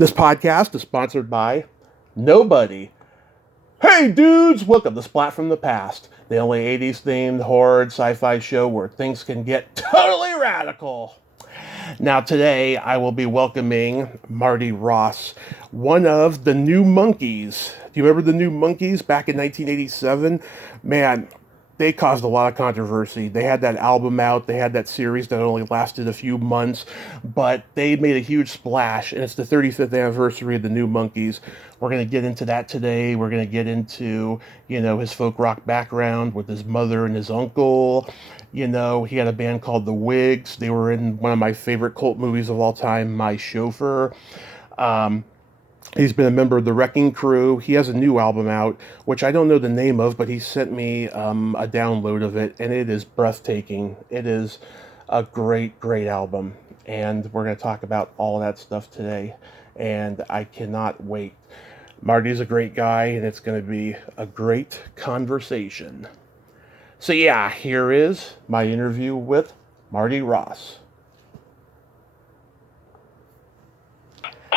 This podcast is sponsored by nobody. Hey dudes, welcome to Splat from the Past, the only 80s themed horror and sci-fi show where things can get totally radical. Now today I will be welcoming Marty Ross, one of the new Monkees. Do you remember the new Monkees back in 1987? Man, they caused a lot of controversy. They had that album out, they had that series that only lasted a few months, but they made a huge splash, and it's the 35th anniversary of the new Monkees. We're going to get into that today. We're going to get into, his folk rock background with his mother and his uncle. He had a band called the Wigs. They were in one of my favorite cult movies of all time, My Chauffeur. He's been a member of the Wrecking Crew. He has a new album out, which I don't know the name of, but he sent me a download of it, and it is breathtaking. It is a great, great album, and we're going to talk about all of that stuff today, and I cannot wait. Marty's a great guy, and it's going to be a great conversation. So yeah, here is my interview with Marty Ross.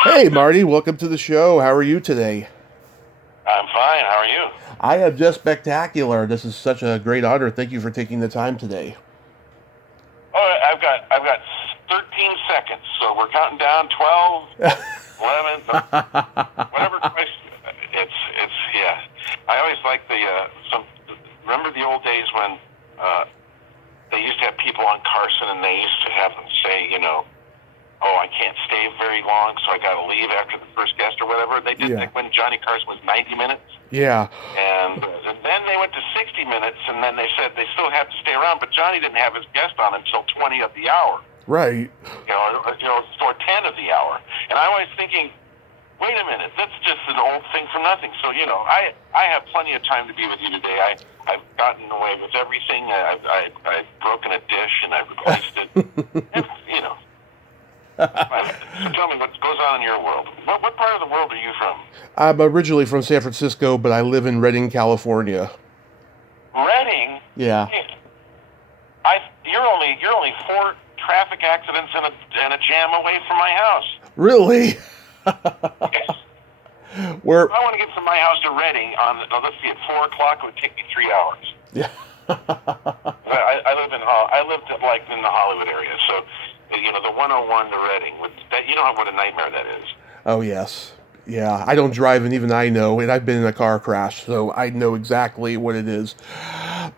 Hey, Marty, welcome to the show. How are you today? I'm fine. How are you? I am just spectacular. This is such a great honor. Thank you for taking the time today. Oh, I've got 13 seconds, so we're counting down 12, 11, whatever. It's yeah. I always like remember the old days when they used to have people on Carson and they used to have them say, oh, I can't stay very long, so I got to leave after the first guest or whatever. They did like when Johnny Carson was 90 minutes. Yeah. And then they went to 60 minutes, and then they said they still have to stay around, but Johnny didn't have his guest on until 20 of the hour. Right. Or 10 of the hour. And I'm always thinking, wait a minute, that's just an old thing for nothing. So, I have plenty of time to be with you today. I've gotten away with everything. I've broken a dish, and I've replaced it. So tell me what goes on in your world. What part of the world are you from? I'm originally from San Francisco, but I live in Redding, California. Redding? Yeah. You're only 4 traffic accidents and a jam away from my house. Really? Yes. If I want to get from my house to Redding let's see, at 4 o'clock, it would take me 3 hours. Yeah. I lived in the Hollywood area, so the 101 to Redding. You know what a nightmare that is. Oh yes. Yeah, I don't drive, and even I know, and I've been in a car crash, so I know exactly what it is.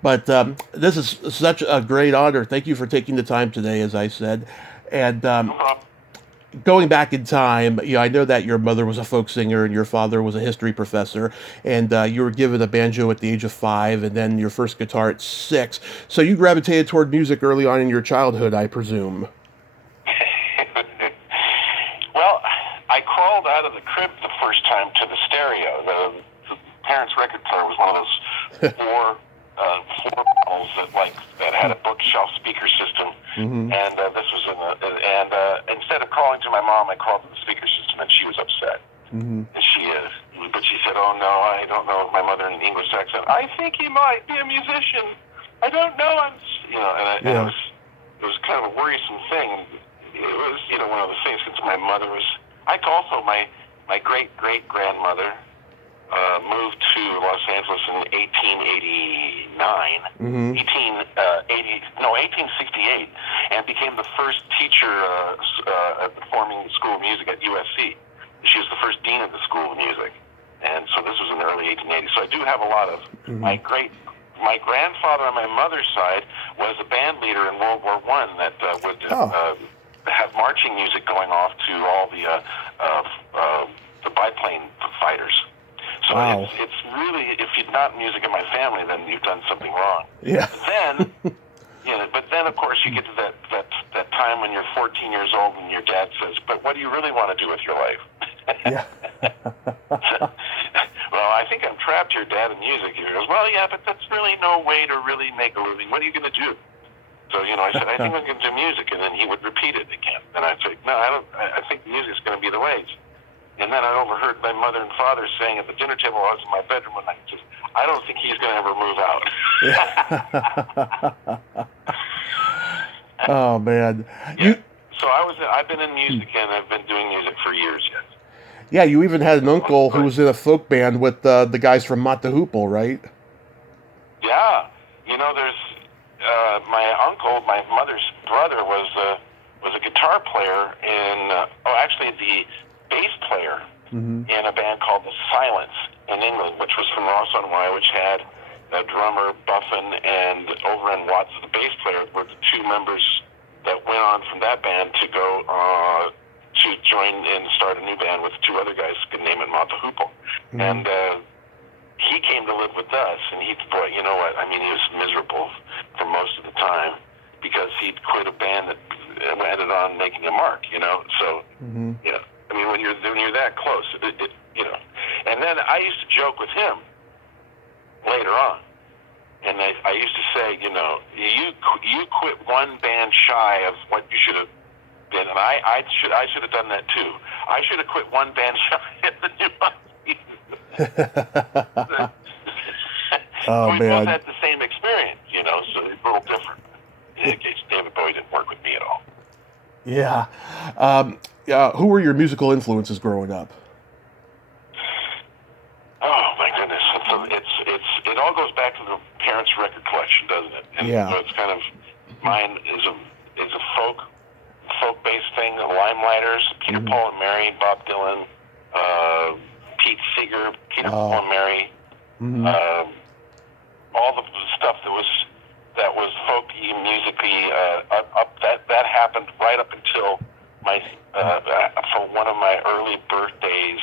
But this is such a great honor. Thank you for taking the time today, as I said. And going back in time, I know that your mother was a folk singer and your father was a history professor, and you were given a banjo at the age of 5, and then your first guitar at 6. So you gravitated toward music early on in your childhood, I presume. Well, I crawled out of the crib the first time to the stereo. The parents' record player was one of those four models that had a bookshelf speaker system. Mm-hmm. And this was instead of calling to my mom, I called to the speaker system, and she was upset. Mm-hmm. And she is. But she said, "Oh no, I don't know my mother in an English accent. I think he might be a musician. I don't know." And it was kind of a worrisome thing. It was, one of the things, since my mother was, my great-great-grandmother moved to Los Angeles in 1889, 1868, and became the first teacher performing the School of Music at USC. She was the first dean of the School of Music, and so this was in the early 1880s. So I do have a lot of my grandfather on my mother's side was a band leader in World War I that would have marching music going off to all the biplane fighters. So it's really, if you're not music in my family, then you've done something wrong. Yeah. But then of course you get to that time when you're 14 years old and your dad says, "But what do you really want to do with your life?" Yeah. Well, I think I'm trapped here, Dad, in music. He goes, "Well, yeah, but that's really no way to really make a living. What are you going to do?" So, I said, "I think I'm going to do music," and then he would repeat it again. And I'd say, "No, I don't. I think music's going to be the way." And then I overheard my mother and father saying at the dinner table, I was in my bedroom one night, just, "I don't think he's going to ever move out." Oh man. Yeah. So I've been in music, and I've been doing music for years yet. Yeah, you even had an uncle who was in a folk band with the guys from Mott the Hoople, right? Yeah, there's my uncle, my mother's brother, was a guitar player actually the bass player in a band called The Silence in England, which was from Ross on Wye, which had a drummer Buffin and Overend Watts, the bass player, were the two members that went on from that band to go to join and start a new band with two other guys, could name it Mott the Hoople, and. He came to live with us, and boy, you know what? I mean, he was miserable for most of the time because he'd quit a band that ended on making a mark, So, I mean, when you're that close, And then I used to joke with him later on, and I used to say, you quit one band shy of what you should have been, and I should have done that too. I should have quit one band shy of the new Monkees. Oh, we man. both had the same experience, so it's a little different. In this case, David Bowie didn't work with me at all. Yeah. Who were your musical influences growing up? Oh my goodness, it all goes back to the parents' record collection, doesn't it? And so it's kind of mine is a folk based thing. The Limelighters, Peter, Paul and Mary, Bob Dylan, Pete Seeger, Peter, Paul and Mary, all the stuff that was folky, musically that happened right up until for one of my early birthdays.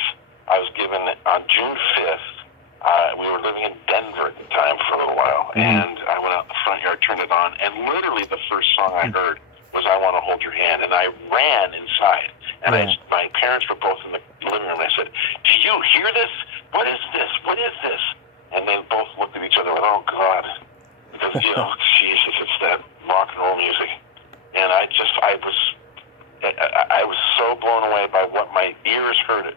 I was given on June 5th. We were living in Denver at the time for a little while, and I went out in the front yard, turned it on, and literally the first song I heard was "I Want to Hold Your Hand," and I ran inside. And my parents were both in the living room. And I said, "Do you hear this? What is this? What is this?" And they both looked at each other and went, "Oh God," because Jesus, it's that rock and roll music. And I was so blown away by what my ears heard.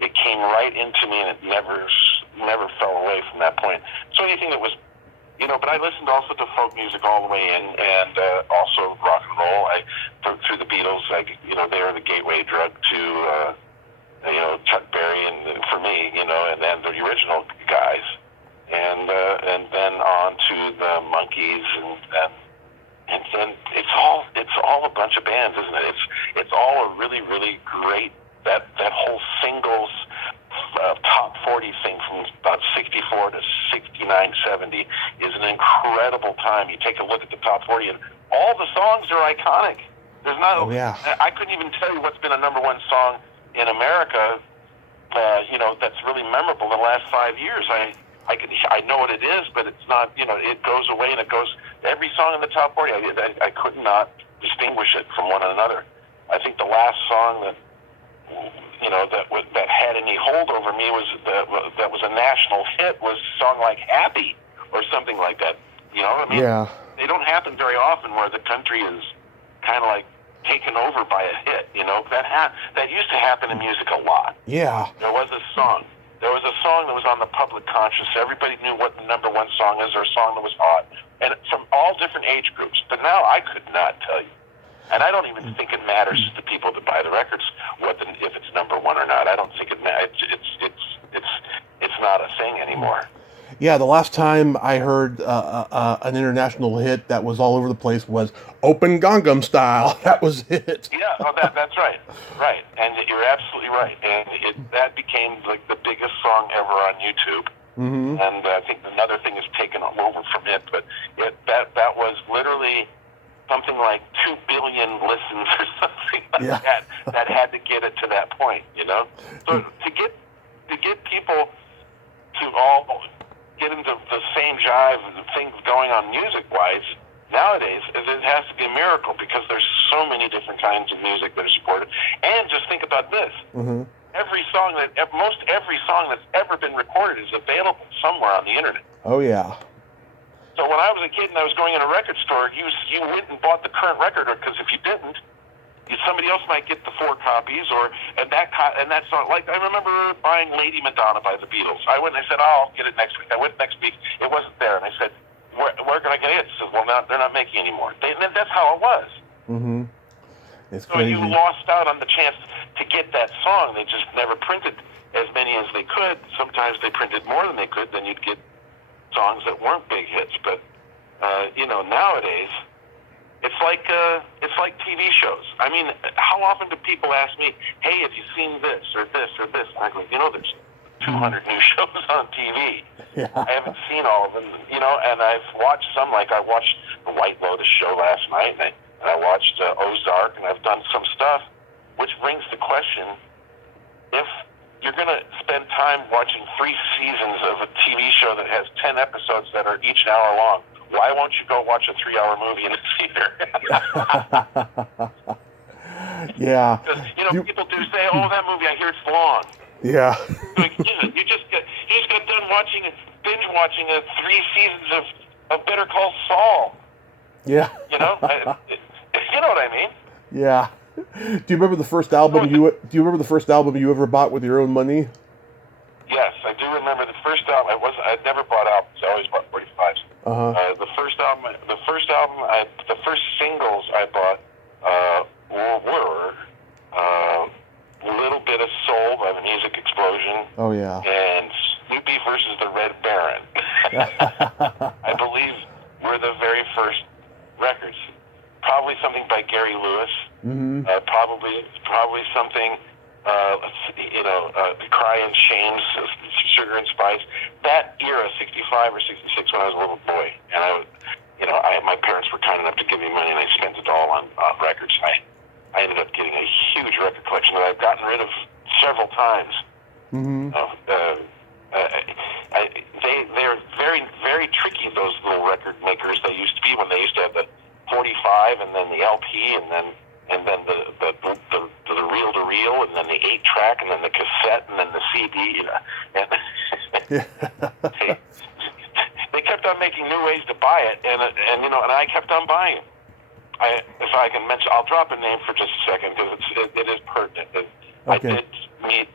It came right into me, and it never fell away from that point. So anything that was, but I listened also to folk music all the way in, and also rock and roll. Through the Beatles, they were the gateway drug to, Chuck Berry, and for me, and then the original guys, and then on to the Monkees, and then it's all a bunch of bands, isn't it? It's all a really, really great, that whole singles top 40 thing from about 64 to 69, 70 is an incredible time. You take a look at the top 40 and all the songs are iconic. There's not, I couldn't even tell you what's been a number one song in America, that's really memorable in the last 5 years. I know what it is, but it's not, it goes away and it goes, every song in the top 40, I could not distinguish it from one another. I think the last song that had any hold over me that was a national hit was a song like "Happy" or something like that. They don't happen very often where the country is kind of like taken over by a hit. That used to happen in music a lot. Yeah. There was a song that was on the public conscious. Everybody knew what the number one song is, or a song that was hot, and from all different age groups. But now I could not tell you. And I don't even think it matters to the people that buy the records if it's number one or not. I don't think it matters. It's not a thing anymore. Yeah, the last time I heard an international hit that was all over the place was "Open Gangnam Style." That was it. Yeah, that's right. Right, and you're absolutely right. And that became like the biggest song ever on YouTube. Mm-hmm. And I think another thing has taken over from it, but that was literally something like 2 billion listens or something like that had to get it to that point, So to get people to all get into the same jive and things going on music-wise, nowadays, it has to be a miracle because there's so many different kinds of music that are supported. And just think about this. Mm-hmm. Most every song that's ever been recorded is available somewhere on the internet. Oh, yeah. So when I was a kid and I was going in a record store, you went and bought the current record, because if you didn't, somebody else might get the 4 copies, and that song. Like I remember buying Lady Madonna by the Beatles. I went and I said, "Oh, I'll get it next week." I went next week, it wasn't there, and I said, "Where can I get it?" She said, "Well, they're not making anymore." That's how it was. Mm-hmm. It's so crazy. you lost out on the chance to get that song. They just never printed as many as they could. Sometimes they printed more than they could, then you'd get songs that weren't big hits. But nowadays it's like TV shows. I mean, how often do people ask me, "Hey, have you seen this or this or this?" I go, there's 200 new shows on TV. Yeah. I haven't seen all of them, and I've watched some. Like I watched the White Lotus show last night, and I watched Ozark, and I've done some stuff, which brings the question: if you're going to spend time watching 3 seasons of a TV show that has 10 episodes that are each an hour long, why won't you go watch a 3-hour movie in a theater? Yeah. Because, people do say, "Oh, that movie, I hear it's long." Yeah. Like, you just got done binge watching 3 seasons of Better Call Saul. Yeah. You know what I mean? Yeah. Do you remember the first album you ever bought with your own money? Yes, I do remember the first album. I'd never bought albums. I always bought 45s. The first singles I bought were "Little Bit of Soul" by the Music Explosion. Oh yeah. And Snoopy versus the Red Baron. I believe were the very first records. Probably something by Gary Lewis. Mm-hmm. Probably something. Cry and Shame's Sugar and Spice. That era, 65 or 66, when I was a little boy, and my parents were kind enough to give me money, and I spent it all on records. I ended up getting a huge record collection that I've gotten rid of several times. Mm-hmm. They're very, very tricky, those little record makers they used to be, when they used to have the 45 and then the LP and then the reel-to-reel and then the 8-track and then the cassette and then the CD. They kept on making new ways to buy it, and I kept on buying it. If I can mention, I'll drop a name for just a second because it is pertinent. Okay. I did meet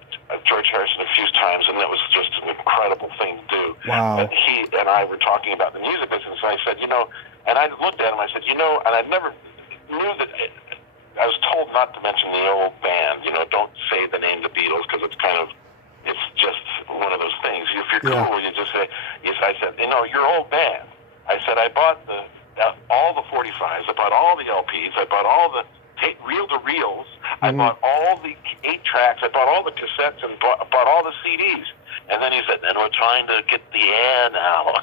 George Harrison a few times, and that was just an incredible thing to do. Wow. And he and I were talking about the music business, and I said, and I looked at him, I said, and I never knew that. I was told not to mention the old band. Don't say the name The Beatles because it's just one of those things. If you're cool, you just say, yes. I said, your old band. I said, I bought all the 45s. I bought all the LPs. I bought all the reel-to-reels. Mm-hmm. I bought all the 8-tracks. I bought all the cassettes and bought all the CDs. And then he said, then we're trying to get the air now.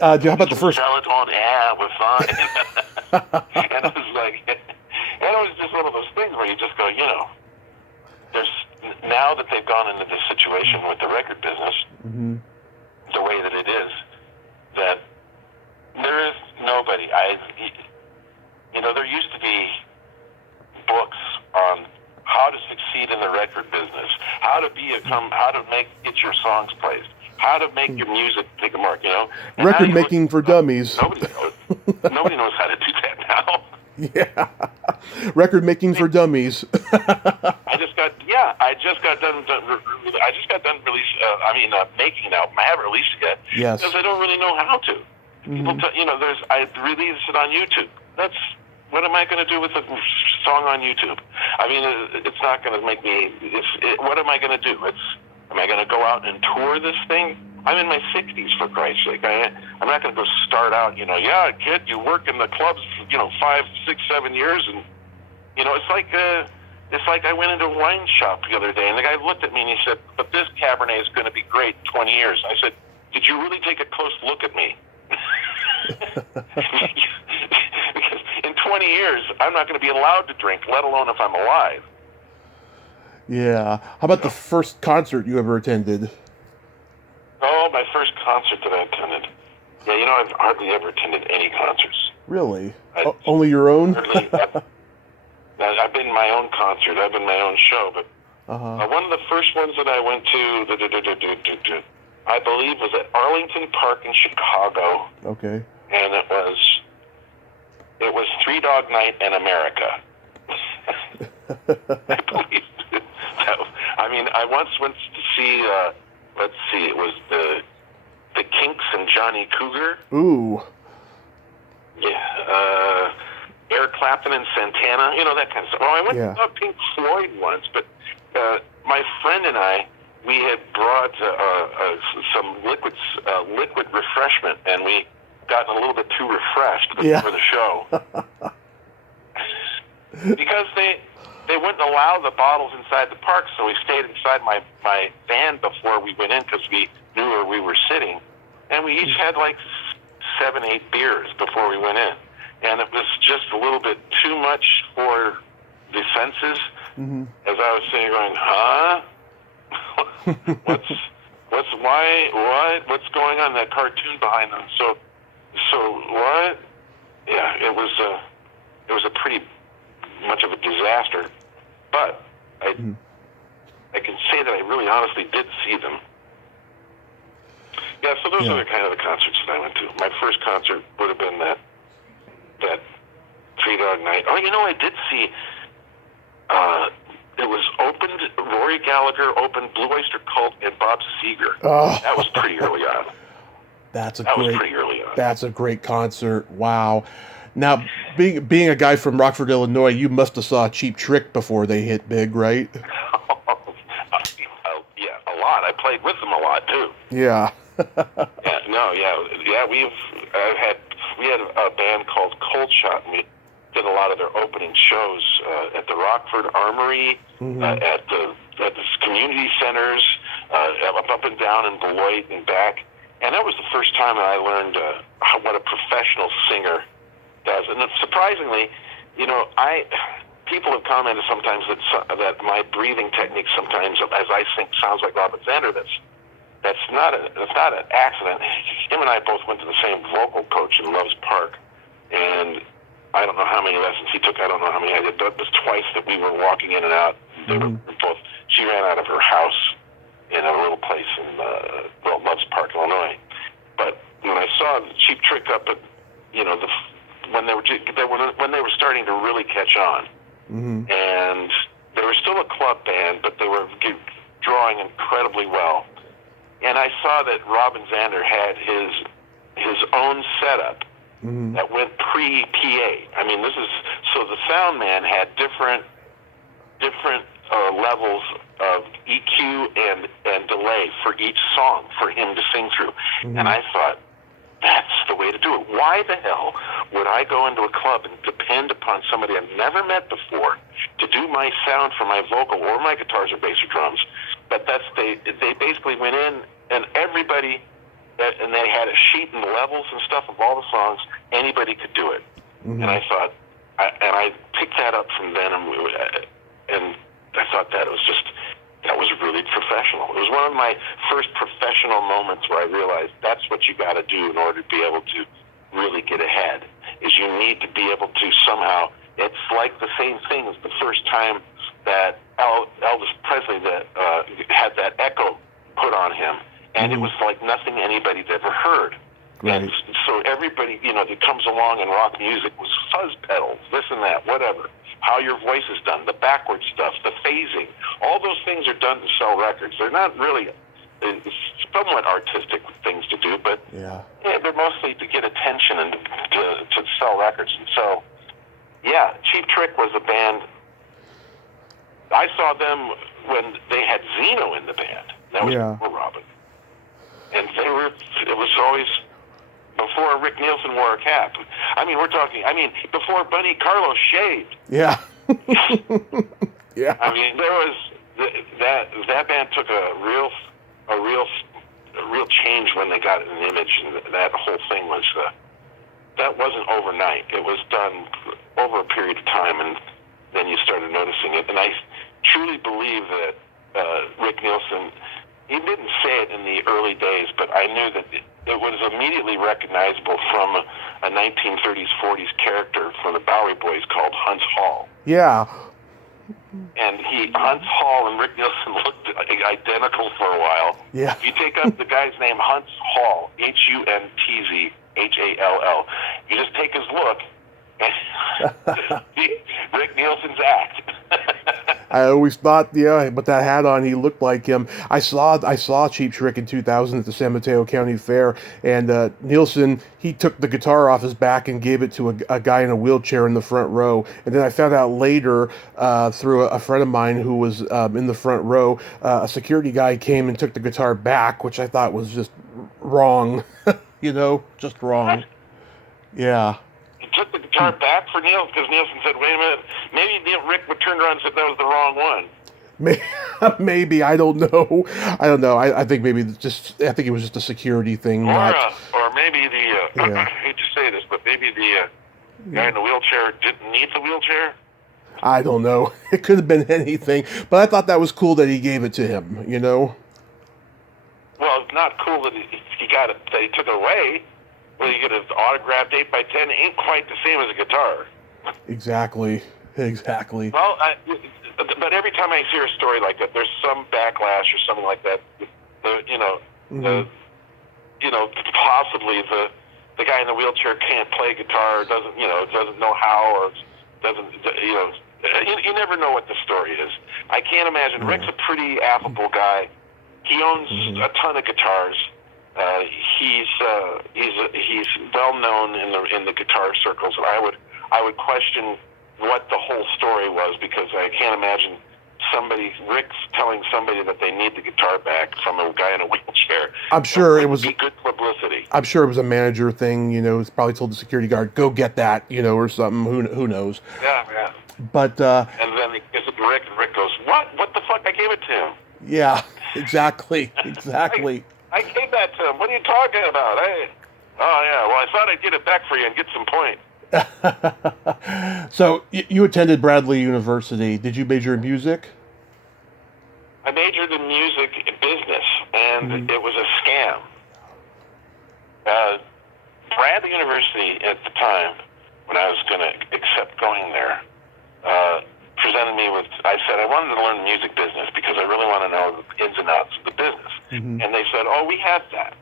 How about the first? Sell it on air, we're fine. And it was like, and it was just one of those things where you just go, there's, now that they've gone into this situation with the record business, mm-hmm. the way that it is, that there is nobody. There used to be books on how to succeed in the record business, how to get your songs placed, how to make your music take a mark, Record making for dummies. Nobody knows how to do that now. Yeah. Record making for dummies. I just got done making an album. I haven't released it yet. Yes. Because I don't really know how to. Mm-hmm. People I released it on YouTube. What am I going to do with a song on YouTube? I mean, it's not going to make me. What am I going to do? Am I going to go out and tour this thing? I'm in my 60s, for Christ's sake. I'm not going to go start out. Kid, you work in the clubs for 5, 6, 7 years, and it's like I went into a wine shop the other day, and the guy looked at me and he said, "But this Cabernet is going to be great in 20 years." I said, "Did you really take a close look at me?" Because in 20 years, I'm not going to be allowed to drink, let alone if I'm alive. Yeah. How about the first concert you ever attended? Oh, my first concert that I attended. Yeah, I've hardly ever attended any concerts. Really? Only your own? I've been my own concert. I've been my own show, but one of the first ones that I went to, I believe, was at Arlington Park in Chicago. Okay. And it was Three Dog Night in America. I believe. I once went to see. It was the Kinks and Johnny Cougar. Ooh. Yeah. Eric Clapton and Santana, that kind of stuff. Well, I went to Pink Floyd once, but my friend and I, we had brought some liquid refreshment, and we gotten a little bit too refreshed before the show. Because they wouldn't allow the bottles inside the park, so we stayed inside my van before we went in because we knew where we were sitting. And we each had like 7, 8 beers before we went in. And it was just a little bit too much for the senses. Mm-hmm. As I was sitting going, huh? What's going on? That cartoon behind them. So what? Yeah, it was a pretty much of a disaster. But I can say that I really honestly did see them. Yeah, so those are the kind of the concerts that I went to. My first concert would have been that Three Dog Night. Oh, I did see. It was opened. Rory Gallagher opened Blue Oyster Cult and Bob Seger. Oh. That was pretty early on. That was pretty early on. That's a great concert. Wow. Now, being a guy from Rockford, Illinois, you must have saw Cheap Trick before they hit big, right? Yeah, a lot. I played with them a lot too. Yeah. We had a band called Cold Shot, and we did a lot of their opening shows at the Rockford Armory, at the community centers, up and down in Beloit and back. And that was the first time that I learned what a professional singer does. And surprisingly, people have commented sometimes that my breathing technique sometimes, as I sing, sounds like Robin Zander. That's not an accident. Him and I both went to the same vocal coach in Loves Park, and I don't know how many lessons he took. I don't know how many I did, but it was twice that we were walking in and out. They were both. She ran out of her house in a little place in Loves Park, Illinois. But when I saw Cheap Trick up at, when they were starting to really catch on, and they were still a club band, but they were drawing incredibly well. And I saw that Robin Zander had his own setup that went pre-PA. I mean, so the sound man had different levels of EQ and delay for each song for him to sing through. And I thought, that's the way to do it. Why the hell would I go into a club and depend upon somebody I've never met before to do my sound for my vocal or my guitars or bass or drums? But they basically went in, and everybody, and they had a sheet and levels and stuff of all the songs. Anybody could do it. And I thought, I picked that up from then, and I thought that was really professional. It was one of my first professional moments where I realized that's what you got to do in order to be able to really get ahead. Is you need to be able to somehow. It's like the same thing as the first time that Elvis Presley had that echo put on him, and it was like nothing anybody'd ever heard. Right. And so everybody, that comes along in rock music was fuzz pedals, this and that, whatever. How your voice is done, the backward stuff, the phasing, all those things are done to sell records. They're not really somewhat artistic things to do, but they're mostly to get attention and to sell records. And so, Cheap Trick was a band. I saw them when they had Zeno in the band. That was before Robin. And it was always before Rick Nielsen wore a cap. Before Bunny Carlos shaved. Yeah. There was that band took a real change when they got an image, and that whole thing was that wasn't overnight. It was done over a period of time, and then you started noticing it. And I truly believe that Rick Nielsen, he didn't say it in the early days, but I knew that it was immediately recognizable from a 1930s, 40s character from the Bowery Boys called Huntz Hall. Yeah. And Huntz Hall and Rick Nielsen looked identical for a while. Yeah. If you take up the guy's name, Huntz Hall, Huntzhall, you just take his look, and Rick Nielsen's act. I always thought, yeah, with that hat on, he looked like him. I saw Cheap Trick in 2000 at the San Mateo County Fair, and Nielsen, he took the guitar off his back and gave it to a guy in a wheelchair in the front row. And then I found out later through a friend of mine who was in the front row, a security guy came and took the guitar back, which I thought was just wrong. Just wrong. What? Yeah. He took the guitar back for Nielsen because Nielsen said, "Wait a minute." Maybe Rick would turn around and said that was the wrong one. Maybe, I don't know. I think maybe I think it was just a security thing. Or maybe I hate to say this, but maybe the guy in the wheelchair didn't need the wheelchair. I don't know. It could have been anything, but I thought that was cool that he gave it to him. Well, it's not cool that he got it. That he took it away. Well, you get an autographed 8x10. Ain't quite the same as a guitar. Exactly. Well, but every time I hear a story like that, there's some backlash or something like that. Possibly the guy in the wheelchair can't play guitar, doesn't know how, or doesn't. You never know what the story is. I can't imagine. Yeah. Rick's a pretty affable guy. He owns a ton of guitars. He's well known in the guitar circles, and I would question what the whole story was, because I can't imagine Rick's telling somebody that they need the guitar back from a guy in a wheelchair. I'm sure it was good publicity. I'm sure it was a manager thing. It's probably told the security guard, "Go get that," or something. Who knows? Yeah. But and then he gives it to Rick, and Rick goes, "What? What the fuck? I gave it to him." Yeah, exactly. I gave that to him. What are you talking about? Oh yeah. Well, I thought I'd get it back for you and get some point. So you attended Bradley University. Did you major in music? I majored in music business, and it was a scam. Bradley University at the time, when I was going to accept going there, presented me with, I said I wanted to learn music business because I really want to know the ins and outs of the business. Mm-hmm. And they said, "Oh, we have that.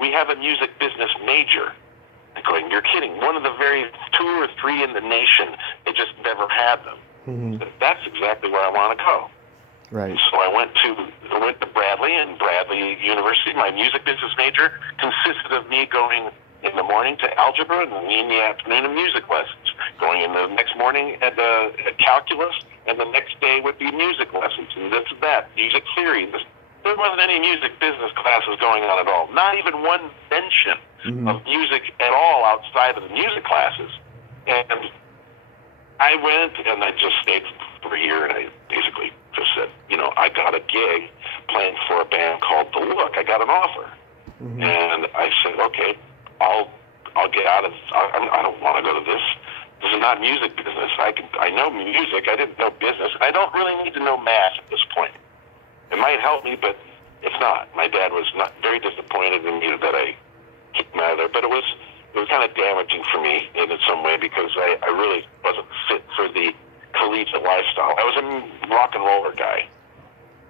We have a music business major." I'm going, "You're kidding. One of the very 2 or 3 in the nation. They just never had them." Mm-hmm. That's exactly where I want to go. Right. So I went to Bradley, and Bradley University. My music business major consisted of me going in the morning to algebra, and in the afternoon to music lessons. Going in the next morning at calculus, and the next day would be music lessons, and this and that, music theory. There wasn't any music business classes going on at all. Not even one mention of music at all outside of the music classes. And I went, and I just stayed for a year, and I basically just said, I got a gig playing for a band called The Look. I got an offer. Mm-hmm. And I said, okay, I'll get out of, I don't want to go to this. This is not music business. I know music. I didn't know business. I don't really need to know math at this point. It might help me, but it's not. My dad was not very disappointed in me that I kicked him out of there. But it was kind of damaging for me in some way, because I really wasn't fit for the collegiate lifestyle. I was a rock and roller guy.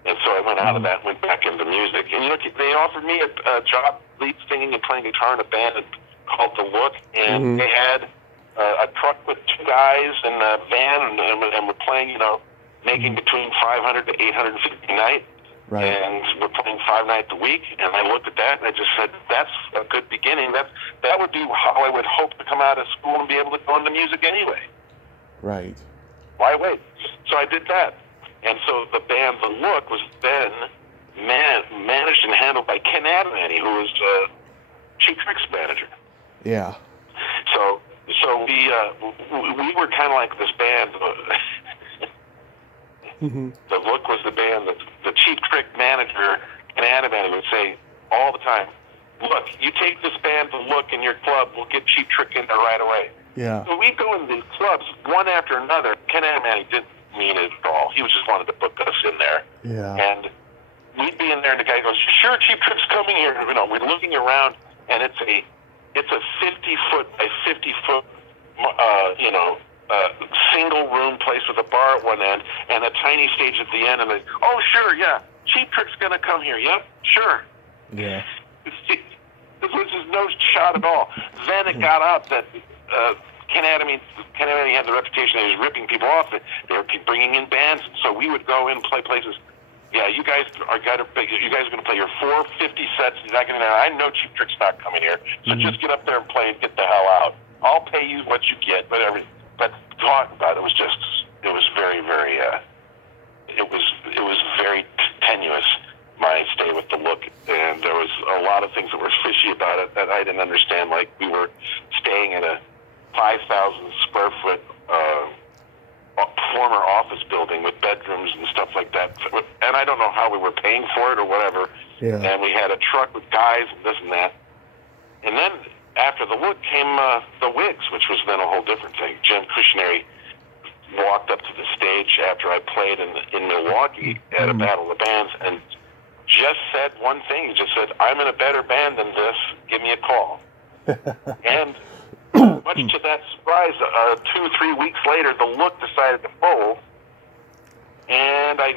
And so I went out of that and went back into music. And, they offered me a job lead singing and playing guitar in a band called The Look. And they had a truck with 2 guys and a van, and we're playing, making between 500 to 850 a night. Right. And we're playing 5 nights a week. And I looked at that and I just said, that's a good beginning. That would be how I would hope to come out of school and be able to go into music anyway. Right. Why wait? So I did that. And so the band The Look was then managed and handled by Ken Adamany, who was Cheap Trick's manager. Yeah. So we were kind of like this band. The Look was the band that the Cheap Trick manager, Ken Adamany, would say all the time, "Look, you take this band to Look in your club, we'll get Cheap Trick in there right away." Yeah. So we'd go in these clubs one after another. Ken Adamany didn't mean it at all. He was just wanted to book us in there. Yeah. And we'd be in there, and the guy goes, "Sure, Cheap Trick's coming here." We're looking around, and it's a 50-foot by 50-foot, single room place with a bar at one end and a tiny stage at the end. And they, "Oh, sure, yeah, Cheap Trick's gonna come here." "Yep, sure." This was just no shot at all. Then it got up that Anatomy had the reputation that he was ripping people off. That they were bringing in bands, so we would go in and play places. Yeah, you guys are going to play your 450 sets. You're not going to. I know Cheap Trick's not coming here, so just get up there and play and get the hell out. I'll pay you what you get, whatever. But talk about it was just, it was very, very, it was very tenuous. My stay with the Look, and there was a lot of things that were fishy about it that I didn't understand. Like, we were staying in a 5,000 square foot former office building with bedrooms and stuff like that, and I don't know how we were paying for it or whatever. Yeah. And we had a truck with guys and this and that. And then after the Look came the Wigs, which was then a whole different thing. Jim Cushionary walked up to the stage after I played in Milwaukee at a Battle of the Bands and just said one thing. He just said, "I'm in a better band than this. Give me a call." And much to that surprise, 2-3 weeks later, the Look decided to fold, and I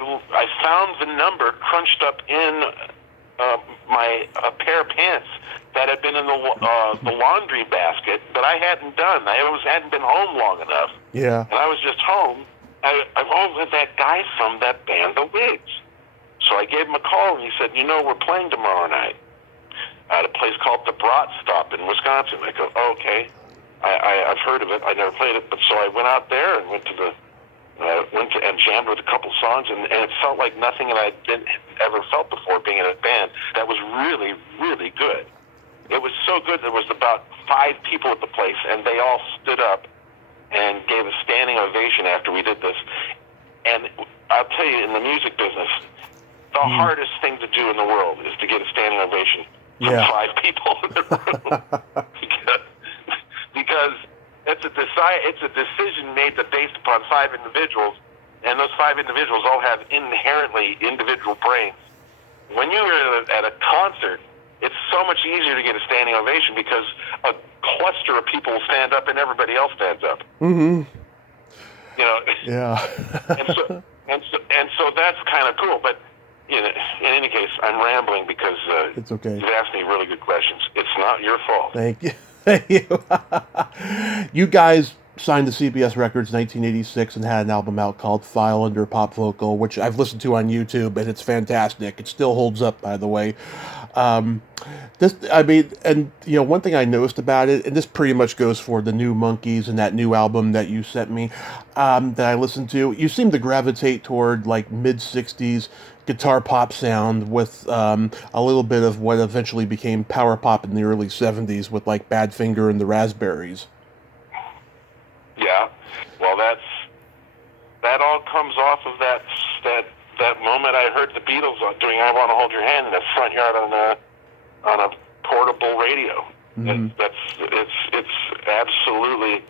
found the number crunched up in a pair of pants that had been in the laundry basket that I hadn't done. I hadn't been home long enough. Yeah. And I was just home. I'm home with that guy from that band, the Wigs. So I gave him a call, and he said, "We're playing tomorrow night at a place called the Brat Stop in Wisconsin." I go, "Oh, okay. I've heard of it. I never played it." But so I went out there and went to and jammed with a couple songs, and it felt like nothing that I ever felt before being in a band that was really, really good. It was so good. There was about 5 people at the place, and they all stood up and gave a standing ovation after we did this. And I'll tell you, in the music business, the hardest thing to do in the world is to get a standing ovation from 5 people in the room. because it's a decision made based upon 5 individuals, and those 5 individuals all have inherently individual brains. When you're at a concert, it's so much easier to get a standing ovation because a cluster of people will stand up and everybody else stands up. Mm-hmm. Yeah. and so that's kind of cool. But in any case, I'm rambling because it's okay. You've asked me really good questions. It's not your fault. Thank you. Thank you. You guys signed to CBS Records in 1986 and had an album out called File Under Pop Vocal, which I've listened to on YouTube, and it's fantastic. It still holds up, by the way. One thing I noticed about it, and this pretty much goes for the new Monkees and that new album that you sent me, that I listened to, you seem to gravitate toward like mid-60s guitar pop sound with a little bit of what eventually became power pop in the early 70s with like Badfinger and the Raspberries. Yeah, well, that all comes off of that moment I heard the Beatles doing "I Want to Hold Your Hand" in the front yard on a portable radio. Mm-hmm. It absolutely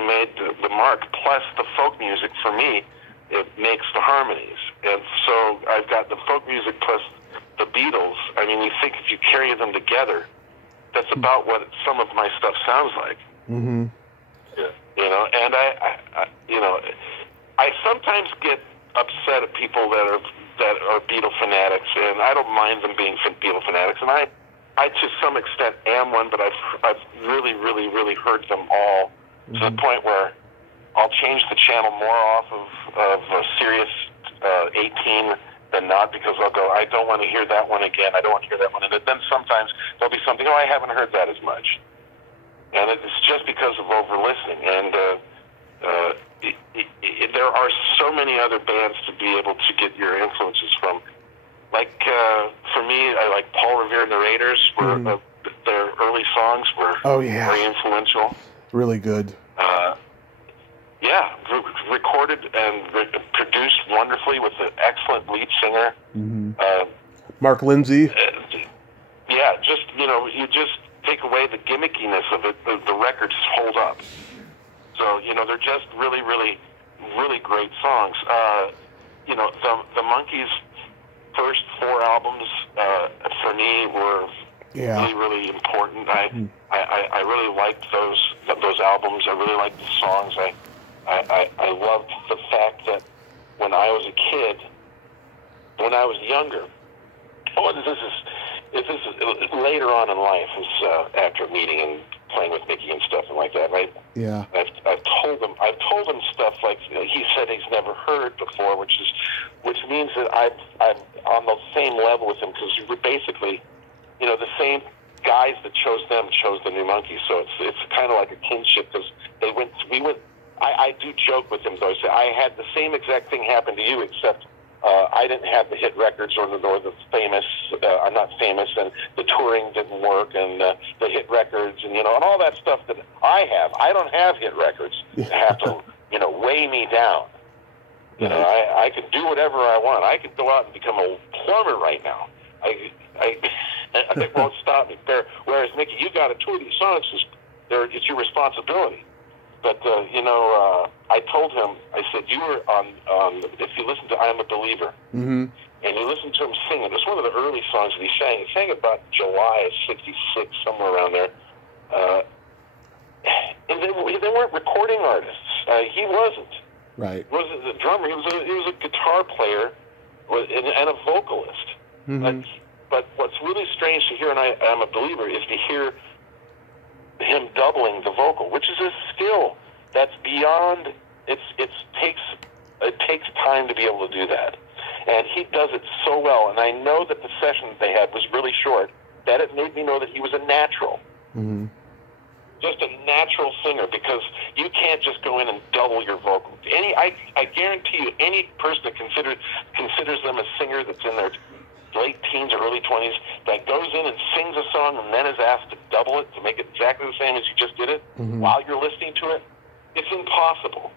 made the mark. Plus the folk music for me, it makes the harmonies, and so I've got the folk music plus the Beatles. I mean, you think if you carry them together, that's about what some of my stuff sounds like. Mm-hmm. Yeah. And I sometimes get upset at people that are Beatle fanatics, and I don't mind them being Beatle fanatics, and I to some extent am one, but I've really, really, really heard them all to the point where I'll change the channel more off of Sirius 18 than not, because I'll go, I don't want to hear that one again. I don't want to hear that one, and then sometimes there'll be something, I haven't heard that as much. And it's just because of over-listening. And there are so many other bands to be able to get your influences from. Like, for me, I like Paul Revere and the Raiders. Their early songs were very influential. Really good. Recorded and produced wonderfully with an excellent lead singer. Mm-hmm. Mark Lindsay. You just take away the gimmickiness of it, the records hold up. So, they're just really, really, really great songs. The Monkees' first 4 albums, for me, were really, really important. I really liked those albums. I really liked the songs. I loved the fact that when I was a kid, when I was younger, this is later on in life, after meeting and playing with Mickey and stuff and like that. And Yeah. I've told him stuff like he said he's never heard before, which means that I'm on the same level with him, because we're basically, the same guys that chose them chose the new Monkees. So it's kind of like a kinship, because we went. I do joke with him though. I say I had the same exact thing happen to you, except I didn't have the hit records or the famous. I'm not famous, and the touring didn't work, and the hit records, and and all that stuff that I have. I don't have hit records that have to weigh me down. I can do whatever I want. I could go out and become a plumber right now. It won't stop me. Whereas Mickey, you got to tour these songs. It's your responsibility. But I told him. I said, you were on. If you listen to "I'm a Believer," Mm-hmm. and you listen to him sing it, it's one of the early songs that he sang. He sang about July of '66, somewhere around there. And they weren't recording artists. He wasn't. Right. He wasn't the drummer. He was a guitar player and a vocalist. Mm-hmm. But what's really strange to hear, and I'm a Believer, is to hear him doubling the vocal, which is a skill that's beyond. It takes time to be able to do that, and he does it so well. And I know that the session that they had was really short. That it made me know that he was a natural. Mm-hmm. Just a natural singer, because you can't just go in and double your vocal. I guarantee you, any person that considers them a singer that's in their late teens or early 20s that goes in and sings a song and then is asked to double it to make it exactly the same as you just did it while you're listening to it, it's impossible.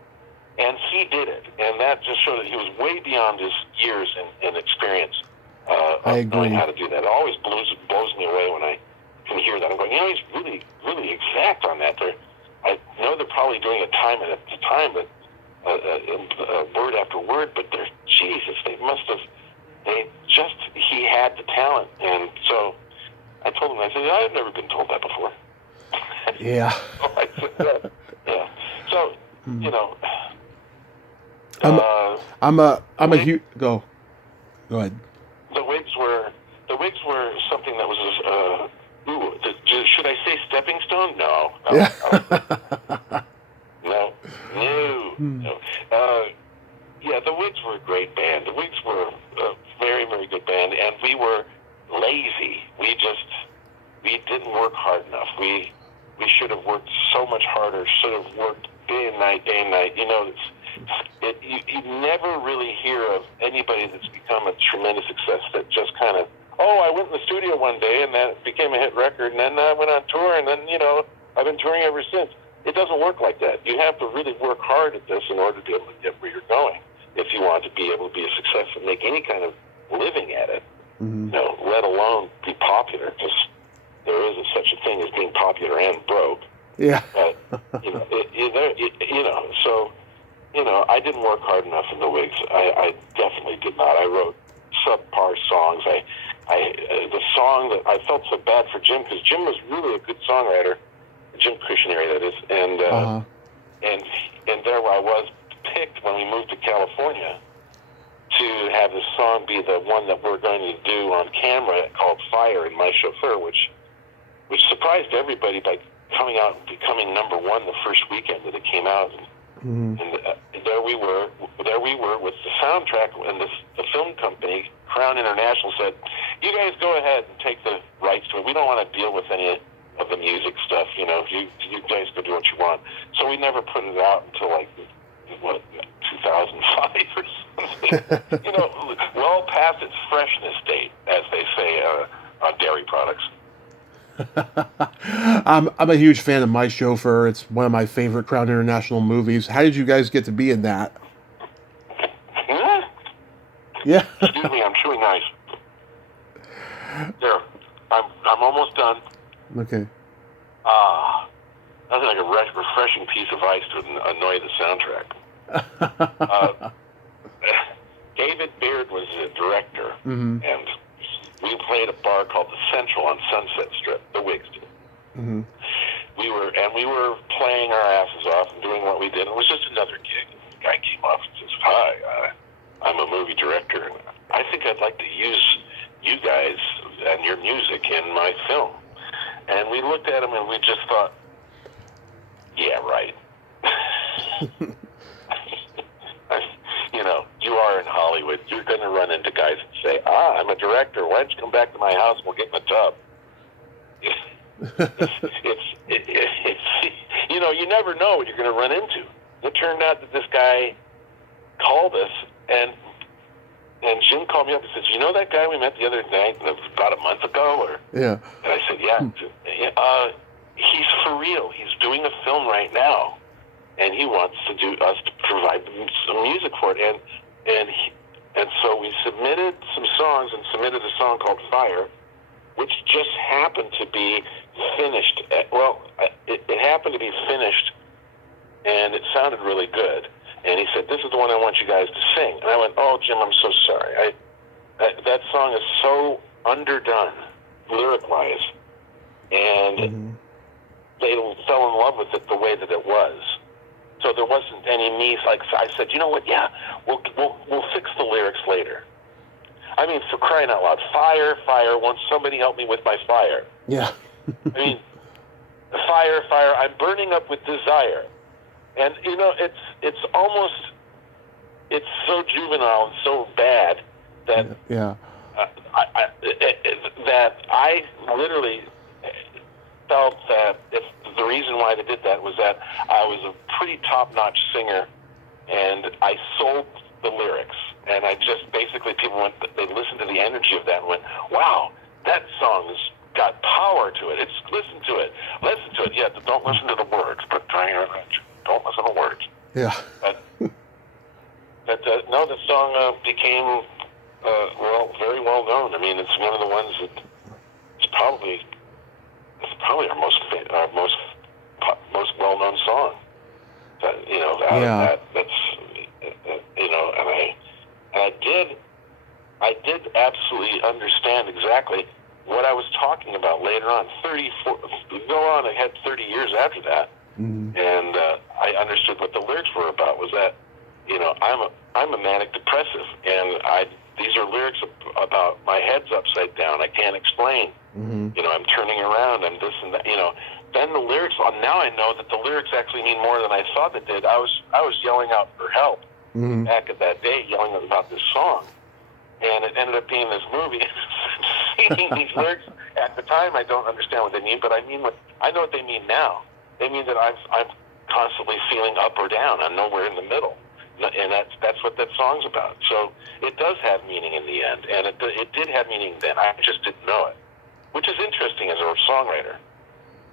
And he did it, and that just showed that he was way beyond his years and experience of knowing how to do that. It always blows me away when I can hear that. I'm going, he's really, really exact on that. I know they're probably doing it time at a time, but word after word, but Jesus, he had the talent. And so I told him, I said, I've never been told that before. Yeah. So I said, yeah. So, I'm a huge, go ahead. The Wigs were something that was should I say stepping stone? No. No. Yeah, the Wigs were a great band. The Wigs were a very, very good band, and we were lazy. We didn't work hard enough. We should have worked so much harder. Should have worked day and night. You never really hear of anybody that's become a tremendous success that just kind of, I went in the studio one day and that became a hit record, and then I went on tour, and then I've been touring ever since. It doesn't work like that. You have to really work hard at this in order to be able to get where you're going. If you want to be able to be a success and make any kind of living at it, let alone be popular, because there isn't such a thing as being popular and broke. Yeah. But so I didn't work hard enough in the Wigs. I definitely did not. I wrote subpar songs. The song that I felt so bad for Jim, because Jim was really a good songwriter, Jim Cushionary, that is, and there I was picked when we moved to California to have this song be the one that we're going to do on camera, called "Fire" in My Chauffeur, which surprised everybody by coming out and becoming number one the first weekend that it came out. And there we were with the soundtrack, and the film company, Crown International, said, "You guys go ahead and take the rights to it. We don't want to deal with any of the music stuff. You guys go do what you want." So we never put it out until 2005 or something. Well past its freshness date, as they say on dairy products. I'm a huge fan of My Chauffeur. It's one of my favorite Crown International movies. How did you guys get to be in that? Yeah. Excuse me, I'm chewing ice. There, I'm almost done. Okay. Nothing like a refreshing piece of ice to annoy the soundtrack. David Beard was the director, and we played a bar called the Central on Sunset Strip. The Wigs did. We were playing our asses off and doing what we did. It was just another gig. The guy came up and says, "Hi, I'm a movie director, and I think I'd like to use you guys and your music in my film." And we looked at him and we just thought, right. You are in Hollywood. You're going to run into guys and say, I'm a director. Why don't you come back to my house and we'll get in the tub? You never know what you're going to run into. It turned out that this guy called us, and Jim called me up and said, you know that guy we met the other night, about a month ago? Yeah. And I said, yeah. He's for real. He's doing a film right now, and he wants us to provide some music for it. And so we submitted some songs and submitted a song called Fire, which just happened to be finished. It happened to be finished, and it sounded really good. And he said, this is the one I want you guys to sing. And I went, oh, Jim, I'm so sorry. That song is so underdone, lyric-wise. And they fell in love with it the way that it was. So there wasn't any me. Like I said, you know what? Yeah, we'll fix the lyrics later. I mean, for crying out loud, fire, fire. Won't somebody help me with my fire? Yeah. I mean, fire, fire. I'm burning up with desire. And it's so juvenile and so bad that that I literally felt that if the reason why they did that was that I was a pretty top-notch singer, and I sold the lyrics, and I just basically they listened to the energy of that and went, wow, that song has got power to it. Listen to it. Yeah, don't listen to the words, but don't listen to words. Yeah. The song became very well known. I mean, it's one of the ones that it's probably our most well known song. I did absolutely understand exactly what I was talking about later on. I had 30 years after that, and I understood what the lyrics were about. Was that I'm a manic depressive, and these are lyrics about my head's upside down. I can't explain. I'm turning around and this and that. Then the lyrics. Now I know that the lyrics actually mean more than I thought they did. I was yelling out for help back at that day, yelling about this song, and it ended up being this movie. Singing these lyrics at the time, I don't understand what they mean, but I know what they mean now. They mean that I'm constantly feeling up or down. I'm nowhere in the middle. And that's what that song's about. So it does have meaning in the end, and it did have meaning then. I just didn't know it, which is interesting as a songwriter,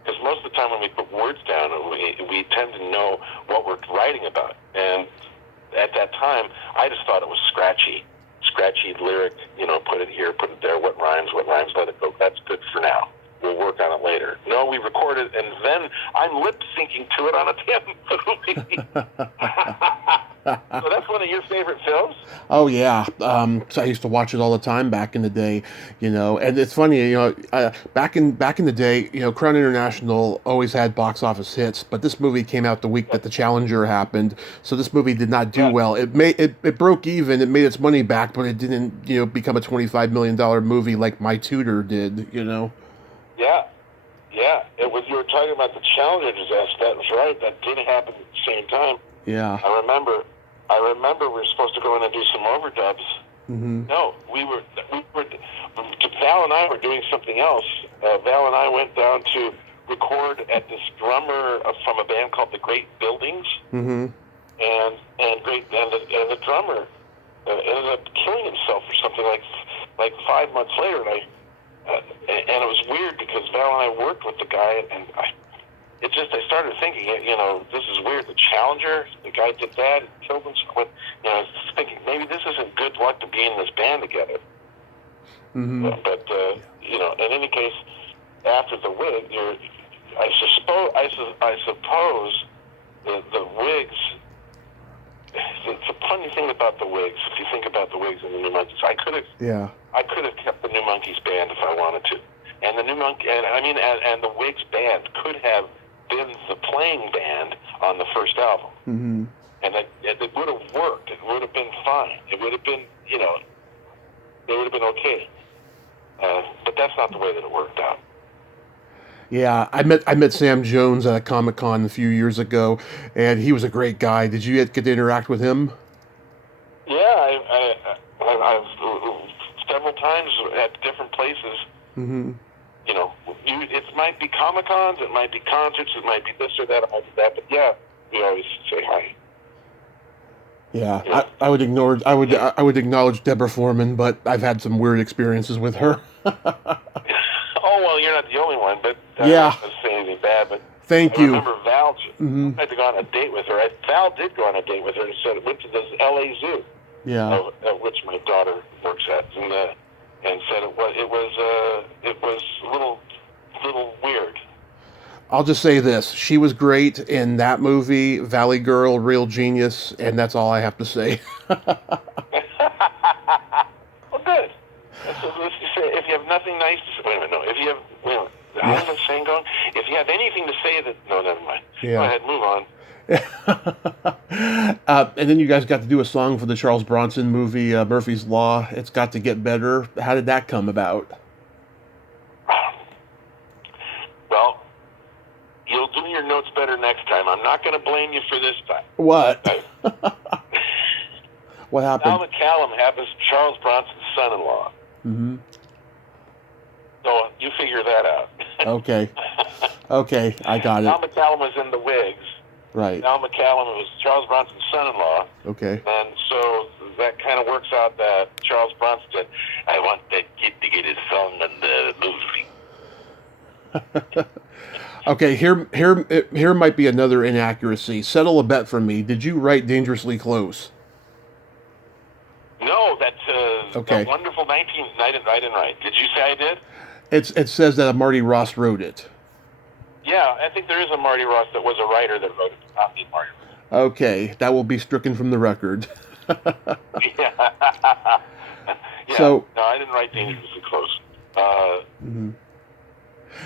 because most of the time when we put words down, we tend to know what we're writing about. And at that time, I just thought it was scratchy lyric. Put it here, put it there. What rhymes? Let it go. That's good for now. We'll work on it later. No, we recorded, and then I'm lip syncing to it on a damn movie. So that's one of your favorite films? Oh yeah, so I used to watch it all the time back in the day, And it's funny, back in the day, Crown International always had box office hits, but this movie came out the week that the Challenger happened, so this movie did not do well. It broke even, it made its money back, but it didn't, become a $25 million movie like My Tutor did, Yeah. You were talking about the Challenger disaster. That was right. That did happen at the same time. Yeah. I remember we were supposed to go in and do some overdubs. No, Val and I were doing something else. Val and I went down to record at this drummer from a band called the Great Buildings. And the drummer ended up killing himself or something like 5 months later. And it was weird because Val and I worked with the guy, and I started thinking, this is weird. The Challenger, the guy did that, and killed himself. I was thinking maybe this isn't good luck to be in this band together. But in any case, after the Wig, I suppose the Wigs. It's a funny thing about the Wigs. If you think about the Wigs and the New Monkees, I could have kept the New Monkees band if I wanted to, and the and the Wigs band could have been the playing band on the first album, and it would have worked. It would have been fine. It would have been, they would have been okay. But that's not the way that it worked out. Yeah, I met Sam Jones at a Comic-Con a few years ago, and he was a great guy. Did you get to interact with him? Yeah, I've several times at different places. Hmm. You know, it might be Comic Cons, it might be concerts, it might be this or that, it might be that. But yeah, we always say hi. Yeah, You know? I would ignore I would acknowledge Deborah Foreman, but I've had some weird experiences with her. Oh well, you're not the only one, but I'm Yeah, not going to say anything bad. But thank I you. remember Val Hmm. had to go on a date with her. Val did go on a date with her and said went to this L.A. zoo, Yeah, at which my daughter works at, and said it was a little weird. I'll just say this: she was great in that movie, Valley Girl, Real Genius, and that's all I have to say. Well, good. Let's just say, if you have nothing nice to say, wait a minute, no. If you have, wait a minute, Yeah. how's that saying going? If you have anything to say that, no, never mind. Yeah. Go ahead, move on. And then you guys got to do a song for the Charles Bronson movie, Murphy's Law. It's got to get better. How did that come about? Well, you'll do your notes better next time. I'm not going to blame you for this time. What? What Al happened? McCallum happens to Charles Bronson's son-in-law. Hmm. So you figure that out. Okay. Okay, I got Al it. McCallum was in the Wigs. Right. Al McCallum was Charles Bronson's son-in-law. Okay. And so that kind of works out that Charles Bronson said, I want that kid to get his song in the movie. Okay, here might be another inaccuracy. Settle a bet for me. Did you write Dangerously Close? No, that's Okay. a wonderful 19... I didn't write. Did you say I did? It says that Marty Ross wrote it. Yeah, I think there is a Marty Ross that was a writer that wrote it. Not me, Marty Ross. Okay, that will be stricken from the record. Yeah. Yeah. So, No, I didn't write Dangerously Close. mhm.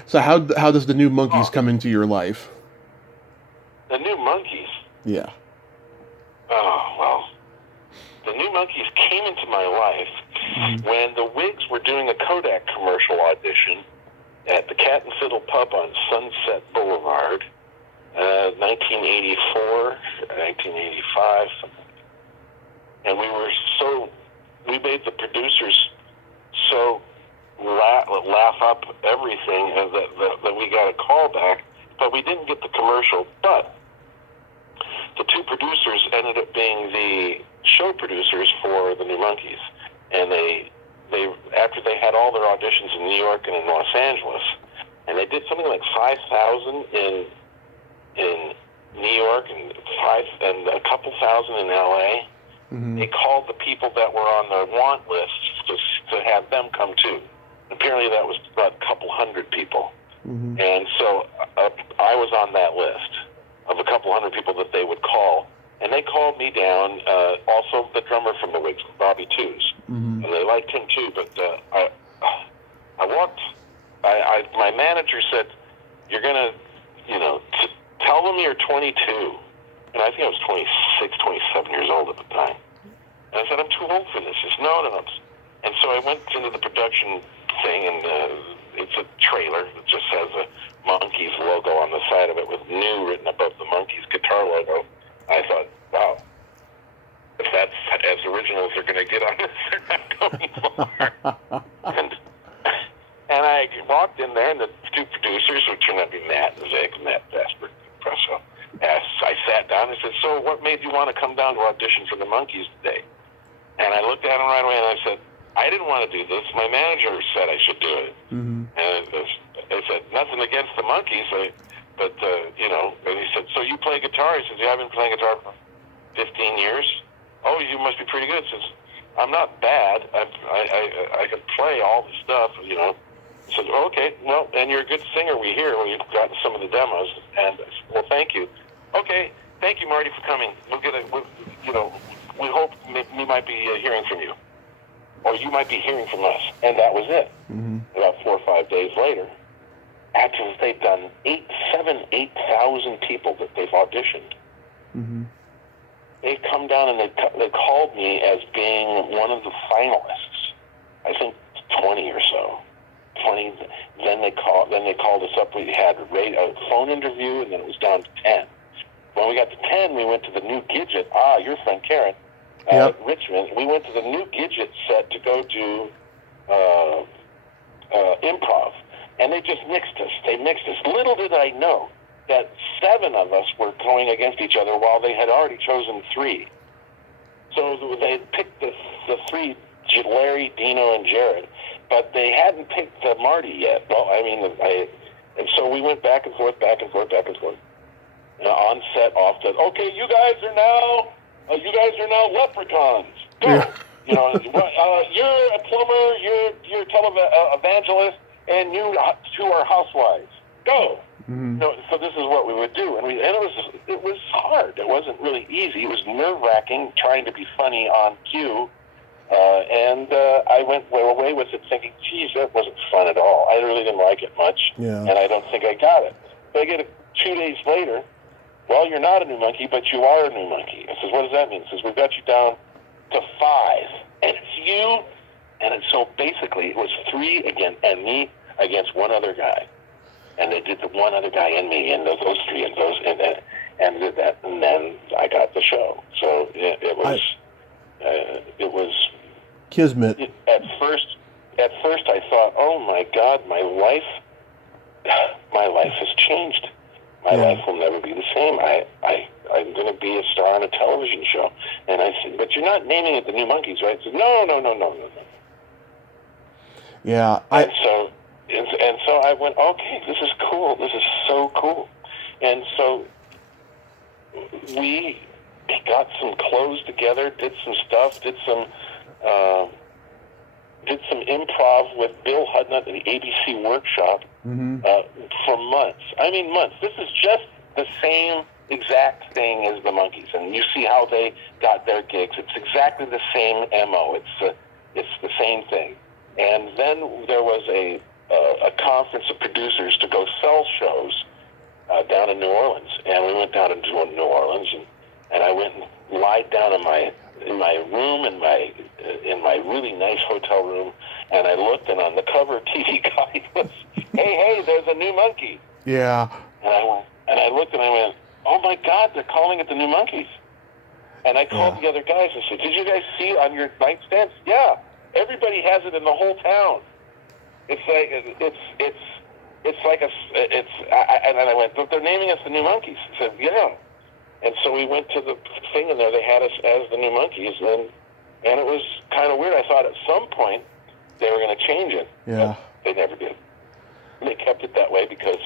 So how does the new Monkees come into your life? The new Monkees. Yeah. Oh, well. The new Monkees came into my life when the Wigs were doing a Kodak commercial audition at the Cat and Fiddle Pub on Sunset Boulevard, 1984, 1985, something. And we made the producers so laugh up everything that we got a call back, but we didn't get the commercial. But the two producers ended up being the show producers for the new Monkees, and they after they had all their auditions in New York and in Los Angeles, and they did something like 5,000 in New York and a couple thousand in LA. Mm-hmm. They called the people that were on the want list to have them come too. Apparently that was about a couple hundred people. Mm-hmm. And so I was on that list of a couple hundred people that they would call. And they called me down, also the drummer from the Wigs, Bobby Tews. Mm-hmm. And they liked him too, but my manager said, you're going to, tell them you're 22. And I think I was 26, 27 years old at the time. And I said, I'm too old for this. He said, no. And so I went into the production thing, and it's a trailer that just has a Monkees logo on the side of it with new written above the Monkees guitar logo. I thought, wow, if that's as original as they're going to get on this, they're not going far. And I walked in there, and the two producers, which turned out to be Matt and Vic, Matt Vesper, Presso, I sat down and said, so what made you want to come down to audition for the Monkees today? And I looked at him right away, and I said, I didn't want to do this. My manager said I should do it. Mm-hmm. And I said, nothing against the Monkees, but and he said, so you play guitar? He says, yeah, I've been playing guitar for 15 years. Oh, you must be pretty good. He says, I'm not bad. I can play all the stuff, He said, oh, okay, well, and you're a good singer, we hear. Well, you've gotten some of the demos. And I said, well, thank you. Okay, thank you, Marty, for coming. We hope we might be hearing from you. Or you might be hearing from us. And that was it. Mm-hmm. About 4 or 5 days later, after they've done 8,000 people that they've auditioned, Mm-hmm. they come down and they called me as being one of the finalists. I think 20 or so. 20. Then they called us up. We had a phone interview, and then it was down to 10. When we got to 10, we went to the new Gidget. Your friend Karen, Richmond. We went to the new Gidget set to go do improv, and they just mixed us. Little did I know that 7 of us were going against each other while they had already chosen 3. So they picked the 3, Larry, Dino, and Jared, but they hadn't picked Marty yet. Well, and so we went back and forth. On set, off set. Okay, you guys are now leprechauns. Go. Yeah. You're a plumber. You're a televangelist, and you 2 are housewives. Go. Mm-hmm. So this is what we would do, and it was hard. It wasn't really easy. It was nerve-wracking trying to be funny on cue, and I went away with it thinking, geez, that wasn't fun at all. I really didn't like it much, and I don't think I got it. So I get it 2 days later. Well, you're not a new monkey, but you are a new monkey. I says, what does that mean? He says, we've got you down to 5, and it's you. And so basically, it was 3 and me against one other guy. And they did the one other guy and me, and those 3 and did that, and then I got the show. So it was kismet. At first, I thought, oh my God, my life has changed. My life will never be the same. I'm going to be a star on a television show. And I said, but you're not naming it the New Monkees, right? He said, no. Yeah. And so I went, okay, this is cool. This is so cool. And so we got some clothes together, did some stuff, did some improv with Bill Hudnut at the ABC workshop for months. Months. This is just the same exact thing as the Monkees, and you see how they got their gigs. It's exactly the same MO. It's the same thing. And then there was a conference of producers to go sell shows down in New Orleans, and we went down into New Orleans, and I went and lied down in my room in my really nice hotel room, and I looked, and on the cover TV guide was, hey, there's a new monkey. Yeah. And I looked and I went, oh my God, they're calling it the New Monkees. And I called the other guys and said, did you guys see on your nightstands? Yeah, everybody has it in the whole town. It's like and I went, but they're naming us the New Monkees. I said, yeah. And so we went to the thing, and there they had us as the New Monkees, and it was kind of weird. I thought at some point they were going to change it. Yeah. But they never did. They kept it that way because,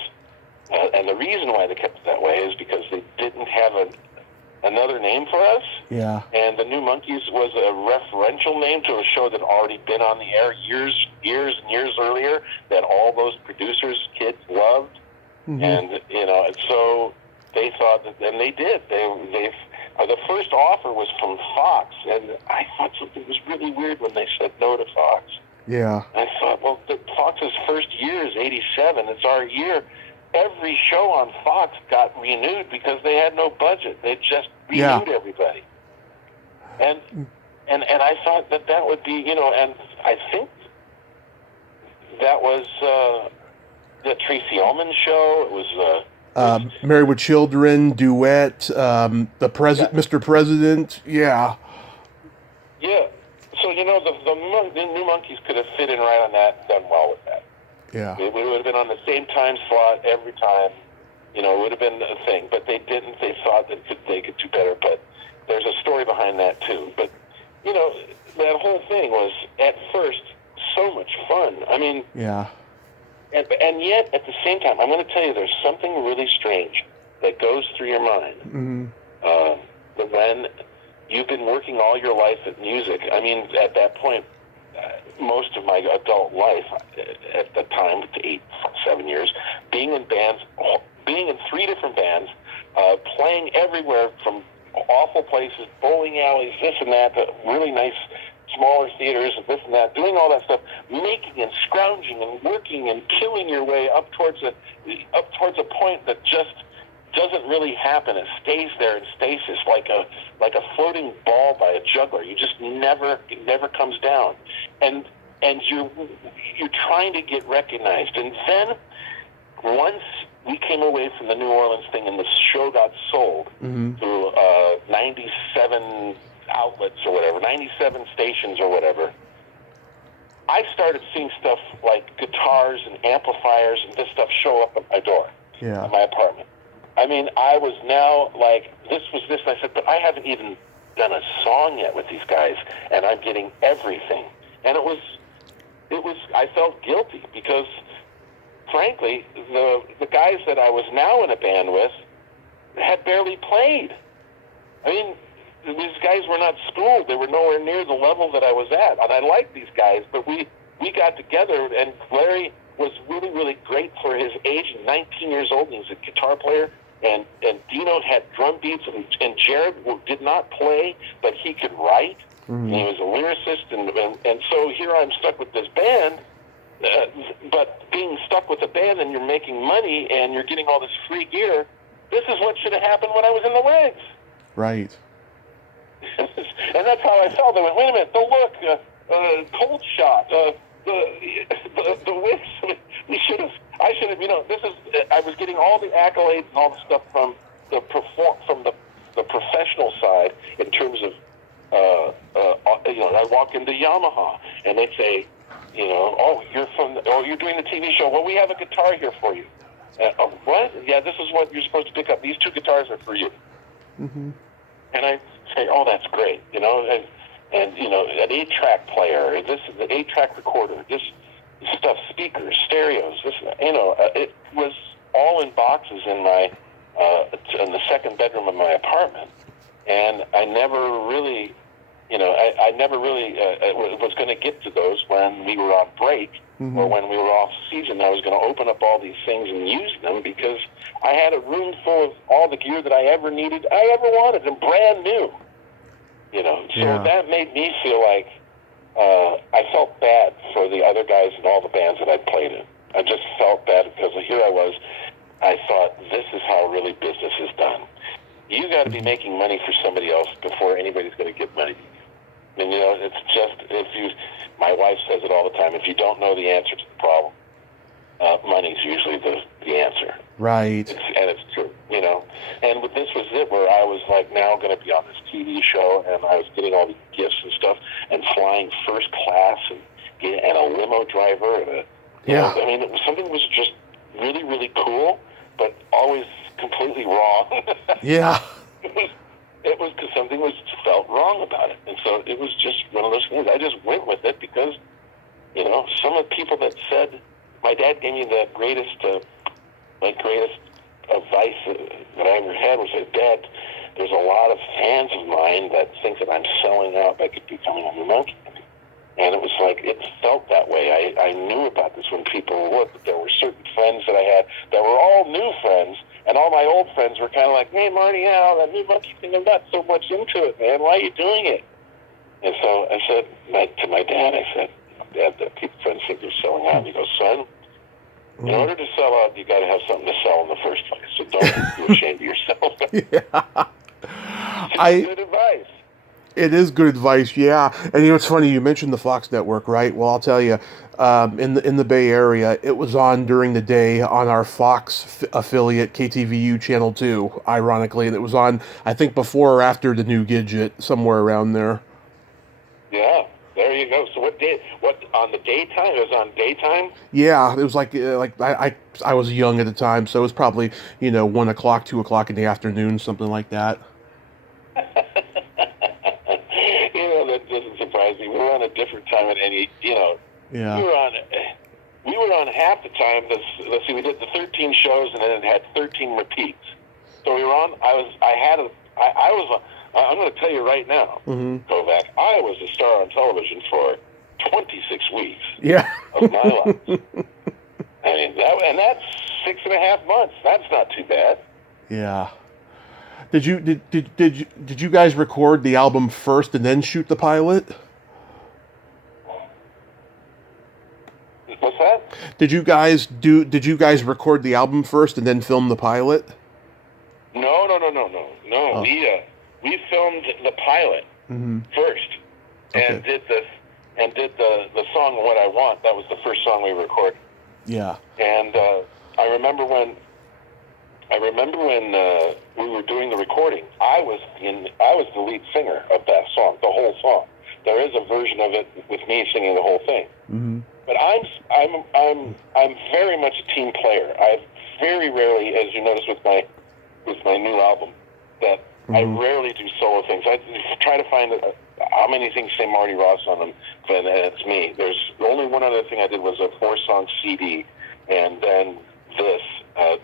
and the reason why they kept it that way is because they didn't have another name for us. Yeah. And the New Monkees was a referential name to a show that had already been on the air years and years earlier that all those producers' kids loved. Mm-hmm. And so they thought that, and they did. The first offer was from Fox, and I thought something was really weird when they said no to Fox. Yeah. I thought, well, Fox's first year is '87. It's our year. Every show on Fox got renewed because they had no budget. They just renewed everybody. And I thought that would be, and I think that was the Tracy Ullman show. It was Married with Children, Duet, Mr. President. Yeah. Yeah. So, the New Monkees could have fit in right on that and done well with that. Yeah. We would have been on the same time slot every time. It would have been a thing. But they didn't. They thought that they could do better. But there's a story behind that, too. But, that whole thing was, at first, so much fun. Yeah. And yet, at the same time, I'm going to tell you, there's something really strange that goes through your mind. Mm-hmm. When you've been working all your life at music, at that point, most of my adult life, at the time, 7 years, being in bands, being in 3 different bands, playing everywhere from awful places, bowling alleys, this and that, to really nice smaller theaters and this and that, doing all that stuff, making and scrounging and working and killing your way up towards a point that just doesn't really happen. It stays there in stasis like a floating ball by a juggler. You just it never comes down. And and you're trying to get recognized. And then once we came away from the New Orleans thing and the show got sold to 97 outlets or whatever, 97 stations or whatever, I started seeing stuff like guitars and amplifiers and this stuff show up at my door, at my apartment. I mean, I was now like, this was this, and I said, but I haven't even done a song yet with these guys, and I'm getting everything. And it was, I felt guilty because, frankly, the guys that I was now in a band with had barely played. I mean, these guys were not schooled. They were nowhere near the level that I was at. And I liked these guys, but we got together, and Larry was really, really great for his age, 19 years old, and he's a guitar player. And Dino had drum beats, and Jared did not play, but he could write. And he was a lyricist, and so here I'm stuck with this band. But being stuck with a band and you're making money and you're getting all this free gear, this is what should have happened when I was in the Wigs. Right. And that's how I felt. I went, wait a minute, the look, Cold Shot, the Wigs. I should have, I was getting all the accolades and all the stuff from the professional side in terms of, I walk into Yamaha and they'd say, you're doing the TV show. Well, we have a guitar here for you. What? Yeah, this is what you're supposed to pick up. These two guitars are for you. And I say, oh, that's great. And an 8-track player. This is an 8-track recorder. This stuff, speakers, stereos. It was all in boxes in in the second bedroom of my apartment. And I never really, I never really was going to get to those when we were on break or when we were off season. I was going to open up all these things and use them because I had a room full of all the gear that I ever needed, I ever wanted, and brand new. So that made me feel like I felt bad for the other guys in all the bands that I'd played in. I just felt bad because here I was. I thought, this is how really business is done. You got to be making money for somebody else before anybody's going to get money. And, it's just, my wife says it all the time, if you don't know the answer to the problem, money's usually the answer. Right. It's true, And this was it, where I was like now going to be on this TV show, and I was getting all these gifts and stuff, and flying first class, and a limo driver, and something was just really, really cool, but always completely wrong. Yeah. It was because something felt wrong about it, and so it was just one of those things. I just went with it because, some of the people that said, my dad gave me the greatest advice that I ever had was that, Dad, there's a lot of fans of mine that think that I'm selling out by becoming a Monkee. And it was like, it felt that way. I knew about this when people looked, but there were certain friends that I had that were all new friends, and all my old friends were kind of like, hey, Marty, that new Monkee thing, I'm not so much into it, man. Why are you doing it? And so I said to my dad, Dad, the friends think they're selling out. And he goes, son, in order to sell out, you got to have something to sell in the first place. So don't be ashamed of yourself. It's good advice. It is good advice, yeah. And it's funny, you mentioned the Fox network, right? Well, I'll tell you, in the Bay Area, it was on during the day on our Fox affiliate, KTVU Channel 2, ironically. And it was on, I think, before or after the new Gidget, somewhere around there. Yeah, there you go. So what on the daytime? It was on daytime? Yeah, it was like I was young at the time, so it was probably, 1 o'clock, 2 o'clock in the afternoon, something like that. That doesn't surprise me. We were on a different time at any, Yeah. We were on half the time. Let's see, we did the 13 shows, and then it had 13 repeats. So we were on. I'm going to tell you right now, Kovac, I was a star on television for 26 weeks. Yeah. Of my life. I mean, that's 6.5 months. That's not too bad. Yeah. Did you guys record the album first and then shoot the pilot? What's that? Did you guys record the album first and then film the pilot? No. Oh. We filmed the pilot first, and did the song song "What I Want." That was the first song we recorded. Yeah. And I remember when we were doing the recording, I was the lead singer of that song, the whole song. There is a version of it with me singing the whole thing. Mm-hmm. But I'm very much a team player. I very rarely, as you notice with my new album, that I rarely do solo things. I try to find how many things say Marty Ross on them, and it's me. There's only one other thing I did was a 4-song CD, and then this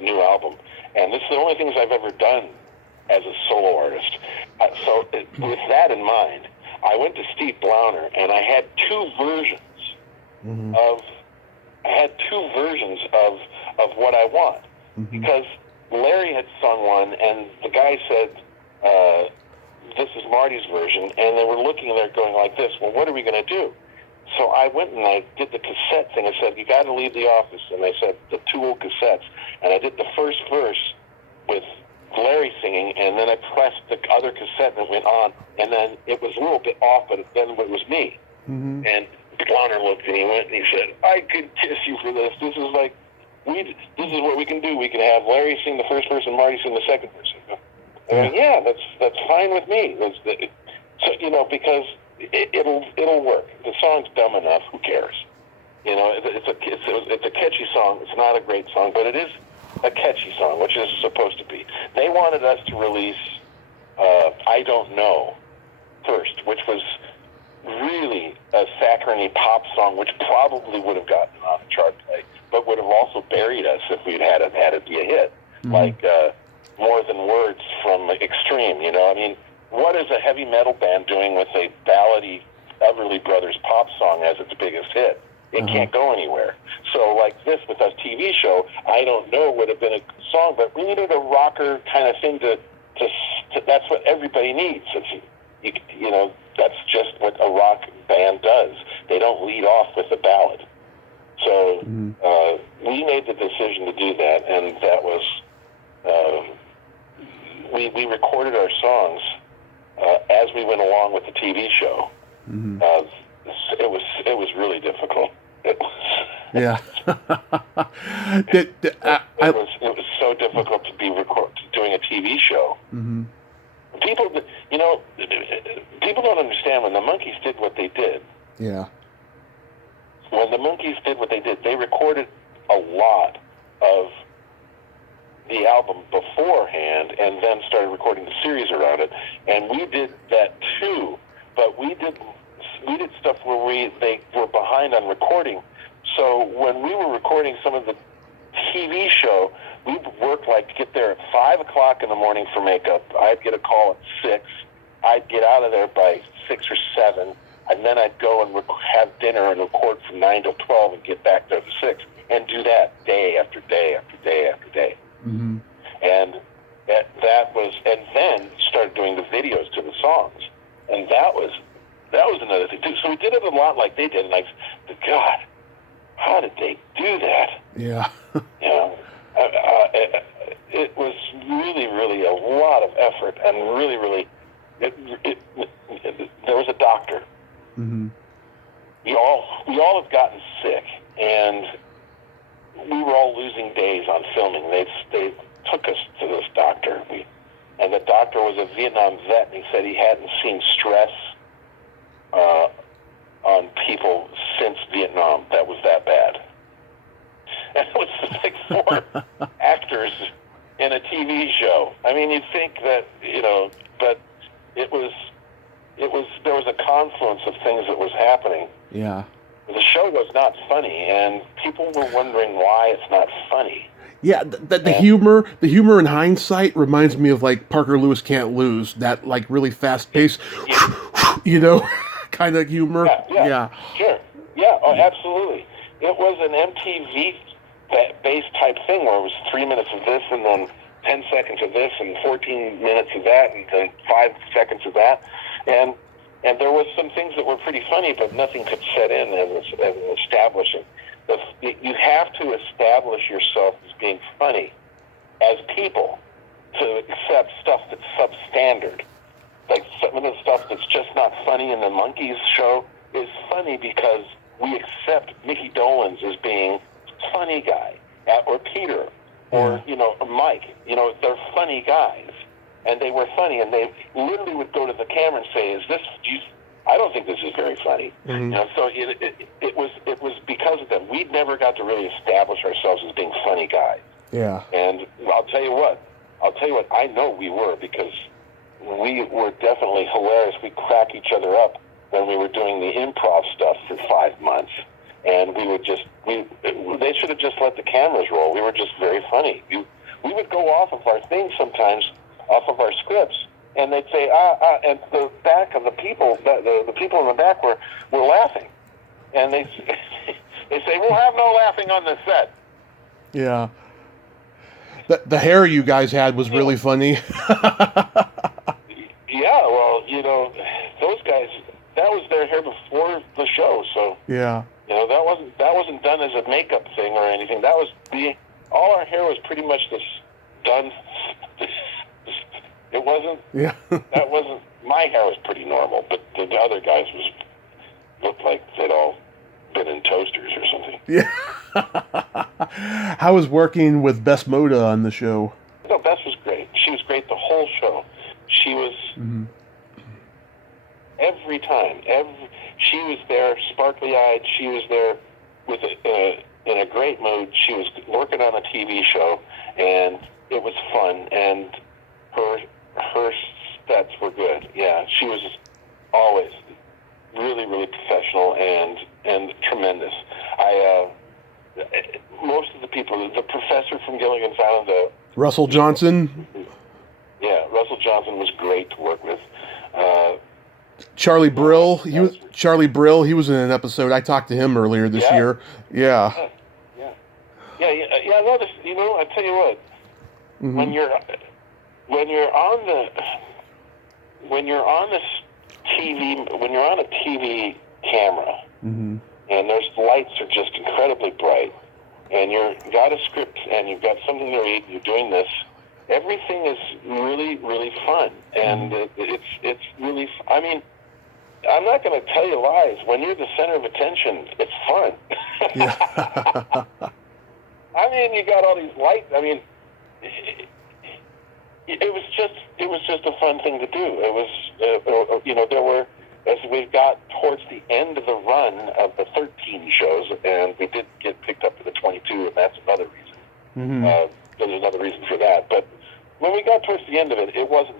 new album. And this is the only things I've ever done as a solo artist. So with that in mind, I went to Steve Blauner, and I had two versions of What I Want, because Larry had sung one, and the guy said, this is Marty's version, and they were looking there going like this, well, what are we going to do? So I went and I did the cassette thing. I said, you got to leave the office. And they said, the 2 old cassettes. And I did the first verse with Larry singing, and then I pressed the other cassette and it went on. And then it was a little bit off, but then it was me. And Blauner looked and he went and he said, I could kiss you for this. This is like, this is what we can do. We can have Larry sing the first verse and Marty sing the second verse. And yeah, that's fine with me. So, because it'll work. The song's dumb enough. Who cares? It's a catchy song. It's not a great song, but it is a catchy song, which is supposed to be. They wanted us to release I Don't Know first, which was really a saccharine pop song, which probably would have gotten on a chart play, but would have also buried us if we'd had it be a hit. Like More Than Words from Extreme. I mean, what is a heavy metal band doing with a ballady Everly Brothers pop song as its biggest hit? It can't go anywhere. So like this with us TV show, I Don't Know would have been a song, but we needed a rocker kind of thing to that's what everybody needs. That's just what a rock band does. They don't lead off with a ballad. So we made the decision to do that, and that was we recorded our songs as we went along with the TV show. It was really difficult. It was so difficult to be doing a TV show. People don't understand when the Monkees did what they did. Yeah. When the Monkees did what they did, they recorded a lot of the album beforehand and then started recording the series around it. And we did that too, but we did stuff where they were behind on recording. So when we were recording some of the TV show, we would work get there at 5 o'clock in the morning for makeup. I'd get a call at 6. I'd get out of there by 6 or 7, and then I'd go and have dinner and record from 9 to 12 and get back there to 6, and do that day after day after day after day. And that was, and then started doing the videos to the songs, and that was another thing too. So we did it a lot like they did. Like, God, how did they do that? Yeah. It was really, really a lot of effort, and really, really, there was a doctor. We all had gotten sick, and we were all losing days on filming. They took us to this doctor, and the doctor was a Vietnam vet, and he said he hadn't seen stress on people since Vietnam that was that bad. And it was like 4 actors in a TV show. I mean, you'd think that, but it was there was a confluence of things that was happening. Yeah. The show was not funny, and people were wondering why it's not funny. Yeah, the humor in hindsight reminds me of like Parker Lewis Can't Lose, that like really fast paced, kind of humor. Yeah. Sure. Yeah, absolutely. It was an MTV-based type thing where it was 3 minutes of this and then 10 seconds of this and 14 minutes of that and then 5 seconds of that. And there was some things that were pretty funny, but nothing could set in and establish it. You have to establish yourself as being funny as people to accept stuff that's substandard. Like some of the stuff that's just not funny in the Monkees show is funny because we accept Mickey Dolenz as being funny guy, or Peter, or or Mike. They're funny guys, and they were funny, and they literally would go to the camera and say, I don't think this is very funny. So it was because of them. We never got to really establish ourselves as being funny guys. Yeah. And I'll tell you what, I know we were, because we were definitely hilarious. We crack each other up when we were doing the improv stuff for 5 months. And we would they should have just let the cameras roll. We were just very funny. We would go off of our things sometimes, off of our scripts, and they'd say, and the back of the people, the people in the back were laughing. And they say, we'll have no laughing on this set. Yeah. The hair you guys had was really funny. Yeah, well, those guys, that was their hair before the show, so yeah. That wasn't done as a makeup thing or anything. That was all our hair was pretty much this done. It wasn't. Yeah. That wasn't. My hair was pretty normal, but the other guys looked like they'd all been in toasters or something. Yeah. How was working with Bess Moda on the show? No, Bess was great. She was great the whole show. She was every time. She was there, sparkly-eyed. She was there with in a great mood. She was working on a TV show, and it was fun. And her sets were good. Yeah, she was always really, really professional and tremendous. Most of the people, the professor from Gilligan's Island, Russell Johnson. Yeah, Russell Johnson was great to work with. Charlie Brill. Charlie Brill. He was in an episode. I talked to him earlier this year. Yeah. Yeah. No, I tell you what. When you're on a TV camera, and those lights are just incredibly bright, and you've got a script and you've got something to read, you're doing this. Everything is really, really fun, and it's really. I mean, I'm not going to tell you lies. When you're the center of attention, it's fun. Yeah. I mean, you got all these lights. I mean, it was just a fun thing to do. It was, there were, as we got towards the end of the run of the 13 shows, and we did get picked up for the 22, and that's another reason. There's another reason for that, but when we got towards the end of it, it wasn't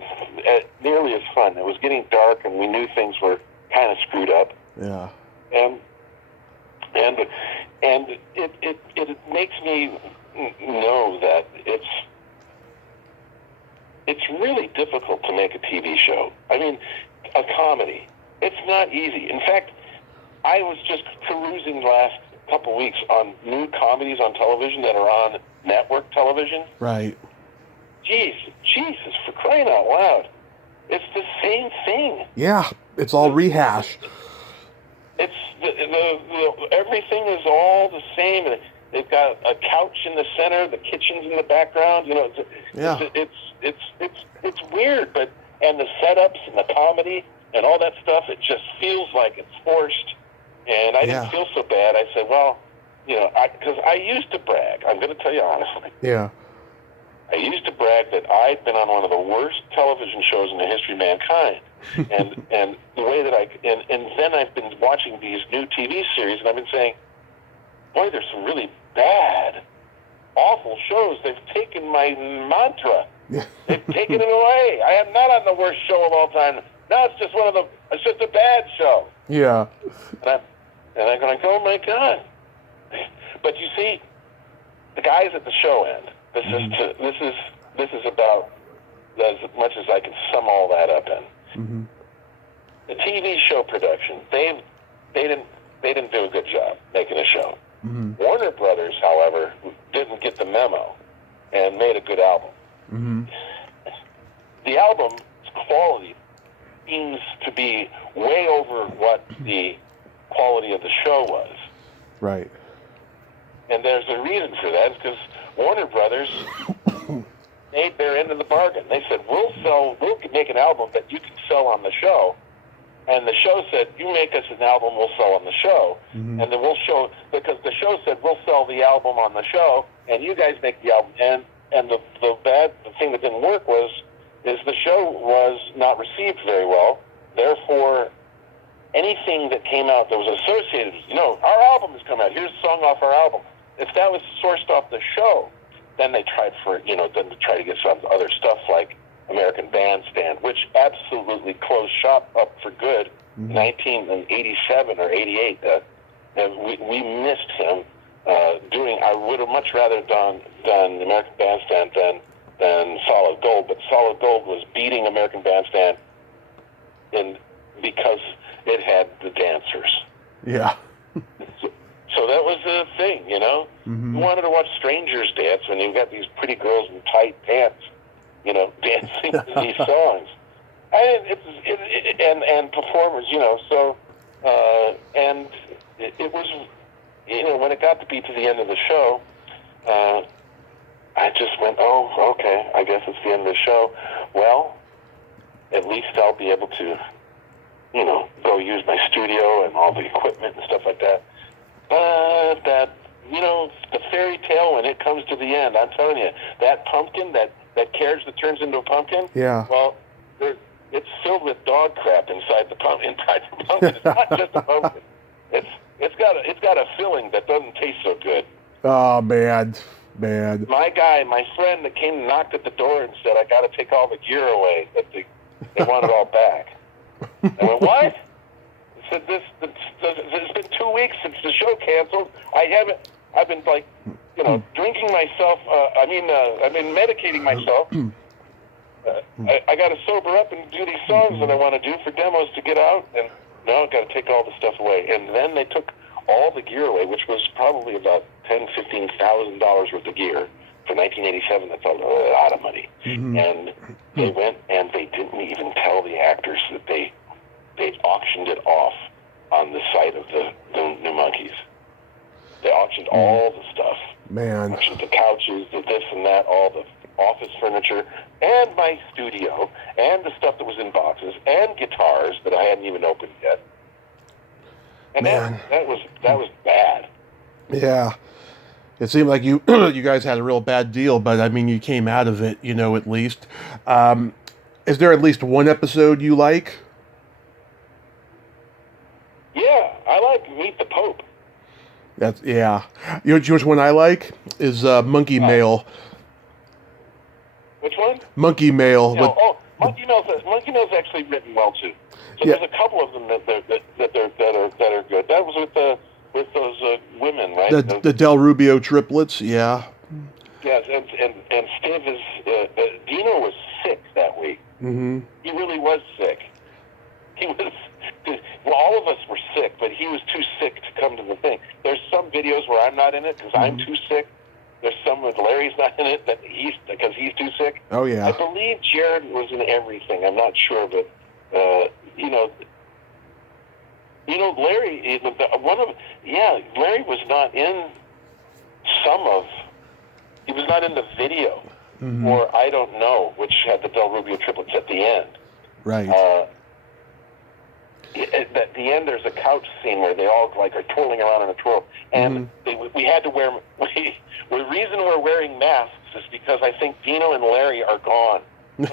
nearly as fun. It was getting dark, and we knew things were kind of screwed up. Yeah. And it makes me know that it's really difficult to make a TV show. I mean, a comedy. It's not easy. In fact, I was just perusing last couple weeks on new comedies on television that are on network television. Right. Jesus, for crying out loud. It's the same thing. Yeah, it's all rehash. It's everything is all the same. They've got a couch in the center, the kitchen's in the background. It's weird, and the setups and the comedy and all that stuff, it just feels like it's forced. And I didn't feel so bad. I said, well, because I used to brag. I'm going to tell you honestly. Yeah. I used to brag that I'd been on one of the worst television shows in the history of mankind. and the way that and then I've been watching these new TV series, and I've been saying, boy, there's some really bad, awful shows. They've taken my mantra. They've taken it away. I am not on the worst show of all time. Now it's just it's just a bad show. Yeah. And I'm going, oh my God. But you see, the guys at the show end. This is about as much as I can sum all that up in. The TV show production, they didn't do a good job making a show. Warner Brothers, however, didn't get the memo and made a good album. The album's quality seems to be way over what the quality of the show was. Right. And there's a reason for that. It's because Warner Brothers made their end of the bargain. They said, we'll make an album that you can sell on the show, And the show said, you make us an album we'll sell on the show. Mm-hmm. And then we'll show, because the show said we'll sell the album on the show, and you guys make the album. And the thing that didn't work is the show was not received very well. Therefore, anything that came out that was associated, our album has come out, here's a song off our album. If that was sourced off the show, then they tried to get some other stuff like American Bandstand, which absolutely closed shop up for good, 1987 or 88. And we missed him doing. I would have much rather done American Bandstand than Solid Gold, but Solid Gold was beating American Bandstand because it had the dancers. Yeah. So that was the thing, Mm-hmm. You wanted to watch strangers dance when you've got these pretty girls in tight pants, dancing to these songs. And performers, so, and it was, when it got to be to the end of the show, I just went, oh, okay, I guess it's the end of the show. Well, at least I'll be able to, go use my studio and all the equipment and stuff like that. But that, the fairy tale, when it comes to the end, I'm telling you, that pumpkin, that carriage that turns into a pumpkin, yeah. Well, it's filled with dog crap inside the pumpkin. It's not just a pumpkin. It's got a filling that doesn't taste so good. Oh, man. My friend that came and knocked at the door and said, I got to take all the gear away, that they want it all back. I went, what? I said, it's been 2 weeks since the show canceled. I've been like, drinking myself, I've been medicating myself. I got to sober up and do these songs that I want to do for demos to get out, and now I've got to take all the stuff away. And then they took all the gear away, which was probably about $10,000-$15,000 worth of gear for 1987. That's a lot of money. Mm-hmm. And they went and they didn't even tell the actors that they auctioned it off on the site of the New Monkees. They auctioned all the stuff. Man. Auctioned the couches, the this and that, all the office furniture, and my studio, and the stuff that was in boxes, and guitars that I hadn't even opened yet. And man, that was bad. Yeah. It seemed like you guys had a real bad deal, but I mean, you came out of it, at least. Is there at least one episode you like? Yeah, I like Meet the Pope. Yeah. You know which one I like? Is Monkey Mail. Which one? Monkey Mail. Monkey Mail's actually written well too. So there's a couple of them that are good. That was with those women, right? The Del Rubio triplets, yeah. Yes, and Steve is Dino was sick that week. Mm-hmm. He really was sick. Well, all of us were sick, but he was too sick to come to the thing. There's some videos where I'm not in it because I'm too sick. There's some with Larry's not in it because he's too sick. Oh yeah. I believe Jared was in everything. I'm not sure, but Larry. Larry was not in He was not in the video, or I don't know, which had the Del Rubio triplets at the end. Right. At the end, there's a couch scene where they all are twirling around in a twirl, and we had to wear. The reason we're wearing masks is because I think Dino and Larry are gone, and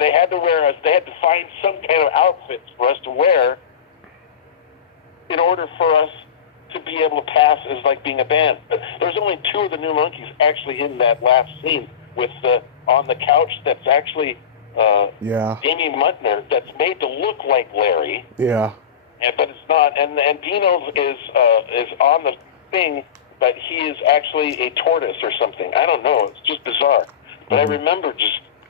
they had to wear us. They had to find some kind of outfits for us to wear in order for us to be able to pass as being a band. But there's only two of the New Monkees actually in that last scene with on the couch. That's actually. Amy Mutner, that's made to look like Larry. Yeah. But it's not. And Dino is on the thing, but he is actually a tortoise or something. I don't know. It's just bizarre. But I remember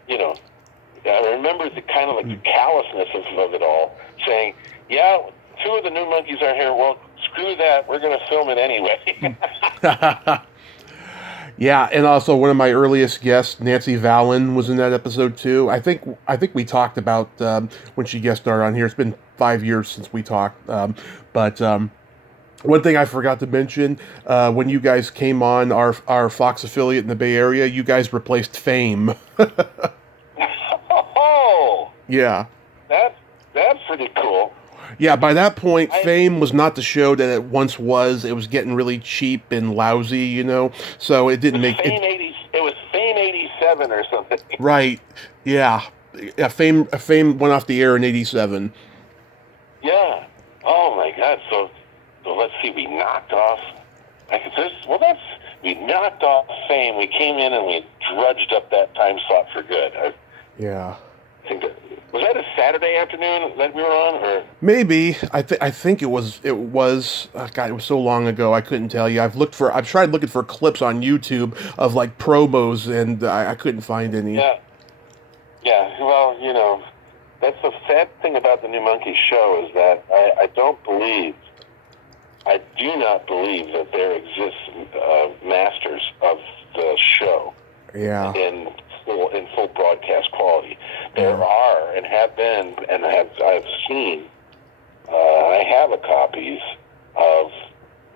I remember the kind of the callousness of it all, saying, yeah, two of the New Monkees are here. Well, screw that. We're going to film it anyway. Yeah, and also one of my earliest guests, Nancy Vallon, was in that episode too. I think we talked about when she guest starred on here. It's been 5 years since we talked, but one thing I forgot to mention when you guys came on our Fox affiliate in the Bay Area, you guys replaced Fame. Oh, yeah. pretty cool. Yeah, by that point, Fame was not the show that it once was. It was getting really cheap and lousy, you know. So it didn't make Fame it. 80. It was Fame 87 or something. Right. Yeah. Yeah. Fame went off the air in '87. Yeah. Oh my God. So let's see. We knocked off. We knocked off Fame. We came in and we drudged up that time slot for good. Yeah. I think was that a Saturday afternoon that we were on, or Maybe. I think it was. It was. God, it was so long ago. I couldn't tell you. I've tried looking for clips on YouTube of like promos, and I couldn't find any. Yeah. Yeah. Well, you know, that's the sad thing about the New Monkees show is that I do not believe that there exists masters of the show. Yeah. In full broadcast quality. There are and have been, and I've seen. I have a copies of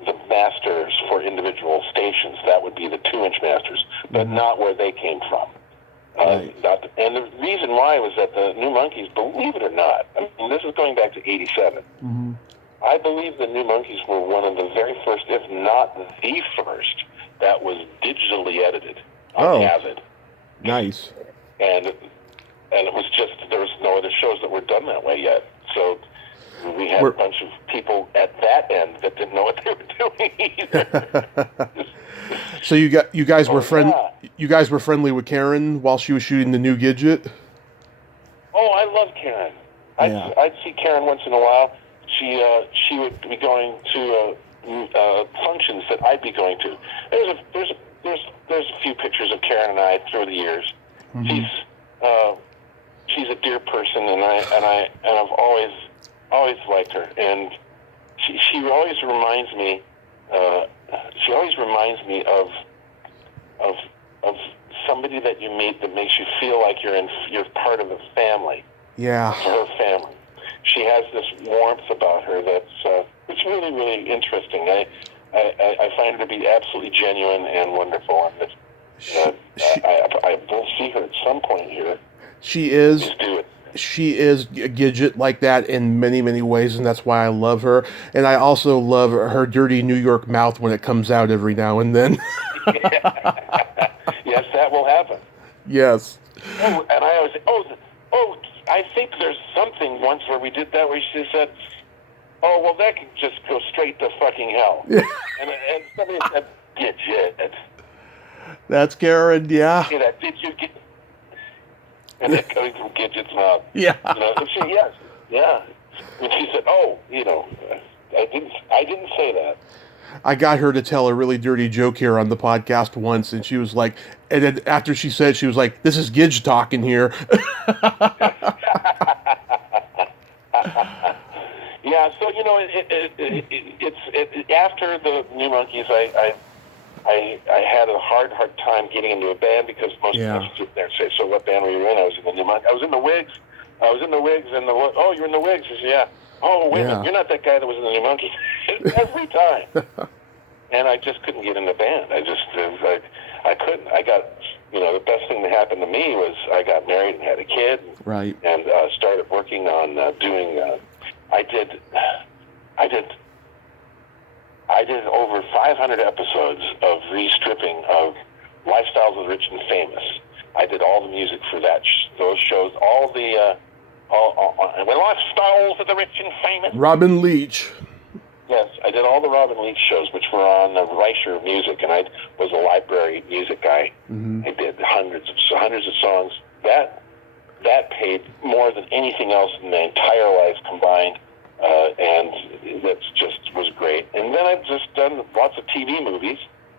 the masters for individual stations. That would be the 2-inch masters, but not where they came from. Right. And the reason why was that the New Monkees, believe it or not, I mean, this is going back to '87. Mm-hmm. I believe the New Monkees were one of the very first, if not the first, that was digitally edited on Avid. Nice. And it was just, there was no other shows that were done that way yet. So we had a bunch of people at that end that didn't know what they were doing either. So you guys were You guys were friendly with Karen while she was shooting the new Gidget? Oh, I love Karen. I'd see Karen once in a while. She would be going to functions that I'd be going to. There's a few pictures of Karen and I through the years. Mm-hmm. She's a dear person, and I've always liked her, and she always reminds me. She always reminds me of somebody that you meet that makes you feel like you're part of a family. Yeah. Her family. She has this warmth about her that's it's really, really interesting. I find her to be absolutely genuine and wonderful, and I will see her at some point here. She is. Please do it. She is a Gidget like that in many, many ways, and that's why I love her. And I also love her dirty New York mouth when it comes out every now and then. Yes, that will happen. Yes. Oh, and I always say, I think there's something once where we did that where she said, "Oh, well, that can just go straight to fucking hell." and somebody said, "Gidget." That's Karen, yeah. See that? Did you get? And that coming from Gidget's mouth. Yeah. You know, and yes, yeah. And she said, "Oh, you know, I didn't say that." I got her to tell a really dirty joke here on the podcast once, and she was like, and then after she said, she was like, "This is Gidge talking here." Yeah, so you know, it's after the New Monkees, I had a hard time getting into a band because most of us sit there and say, "So what band were you in?" I was in the New Monkees. I was in the Wigs. And you're in the Wigs. I said, "Yeah." "Oh, wait a minute, you're not that guy that was in the New Monkees." Every time. And I just couldn't get in the band. I couldn't. I got, you know, the best thing that happened to me was I got married and had a kid. Right. And started working on doing. I did over 500 episodes of restripping of Lifestyles of the Rich and Famous. I did all the music for those shows. All the Lifestyles of the Rich and Famous. Robin Leach. Yes, I did all the Robin Leach shows, which were on Reicher Music, and I was a library music guy. Mm-hmm. I did hundreds of songs. That paid more than anything else in my entire life combined, and that just was great. And then I've just done lots of TV movies,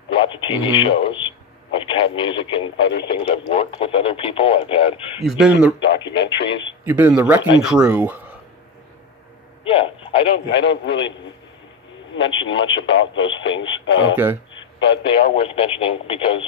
lots of TV shows. I've had music and other things. I've worked with other people. I've had documentaries. You've been in the Wrecking Crew. Yeah, I don't really mention much about those things. Okay. But they are worth mentioning because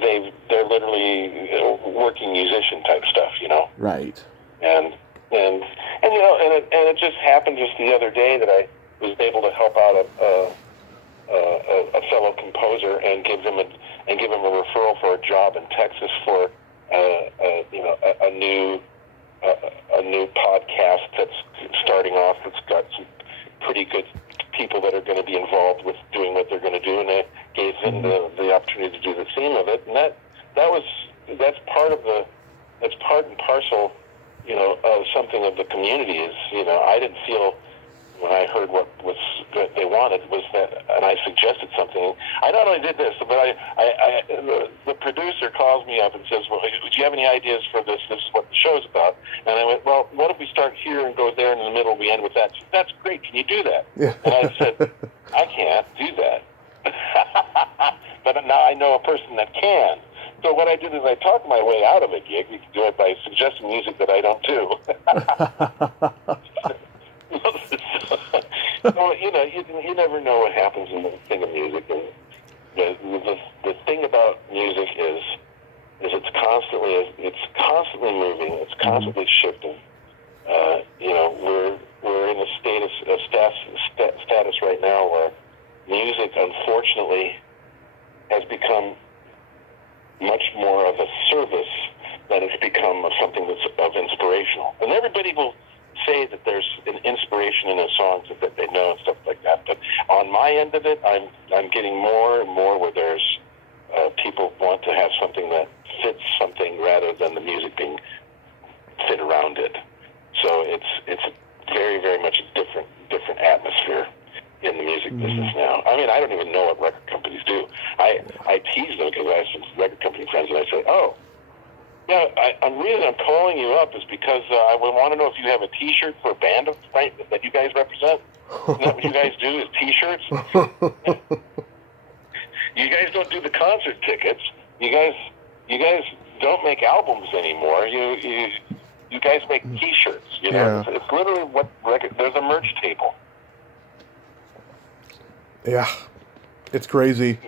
they're literally working musician type stuff, you know. Right. And you know, and it just happened just the other day that I was able to help out a fellow composer and give him a referral for a job in Texas for a new a new podcast that's starting off. It's got some pretty good people that are going to be involved with doing what they're going to do, and I gave them the opportunity to do the theme of it, and that's part and parcel, of something of the community. Is I didn't feel when I heard what they wanted was that, and I suggested something. I not only did this, but the producer calls me up and says, "Well, do you have any ideas for this? This is what the show's about." And I went, "Well, what if we start here and go there, and in the middle we end with that?" She said, "That's great. Can you do that?" Yeah. And I said, "I can't do that." But now I know a person that can. So what I did is I talked my way out of a gig. You can do it by suggesting music that I don't do. So, you never know what happens in the thing of music. And the thing about music is it's constantly moving. It's constantly shifting. We're in a status right now where music, unfortunately, has become much more of a service than it's become of something that's of inspirational. And everybody will say that there's an inspiration in the songs that they know and stuff like that. But on my end of it, I'm getting more and more where there's people want to have something that fits something rather than the music being fit around it. So it's very, very much a different atmosphere in the music business now. I mean, I don't even know what record companies do. I tease them because I have some record company friends, and I say, "Oh, yeah, I'm calling you up is because I want to know if you have a T-shirt for a band that you guys represent. Isn't that what you guys do? Is T-shirts? You guys don't do the concert tickets. You guys don't make albums anymore. You guys make T-shirts. Yeah. It's literally what record. There's a merch table." Yeah, it's crazy.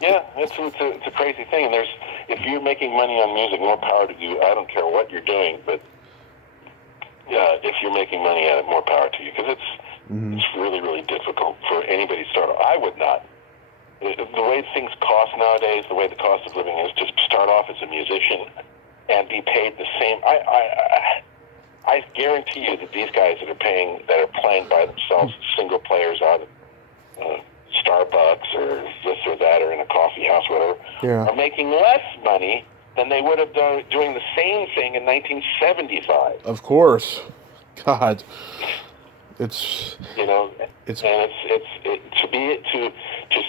Yeah, it's a crazy thing. And if you're making money on music, more power to you. I don't care what you're doing, but yeah, if you're making money at it, more power to you, because it's really, really difficult for anybody to start. I would not. The way things cost nowadays, the way the cost of living is, to start off as a musician and be paid the same. I guarantee you that these guys that are playing by themselves, single players out of Starbucks or this or that, or in a coffee house, whatever, are making less money than they would have done doing the same thing in 1975. Of course. God. It's to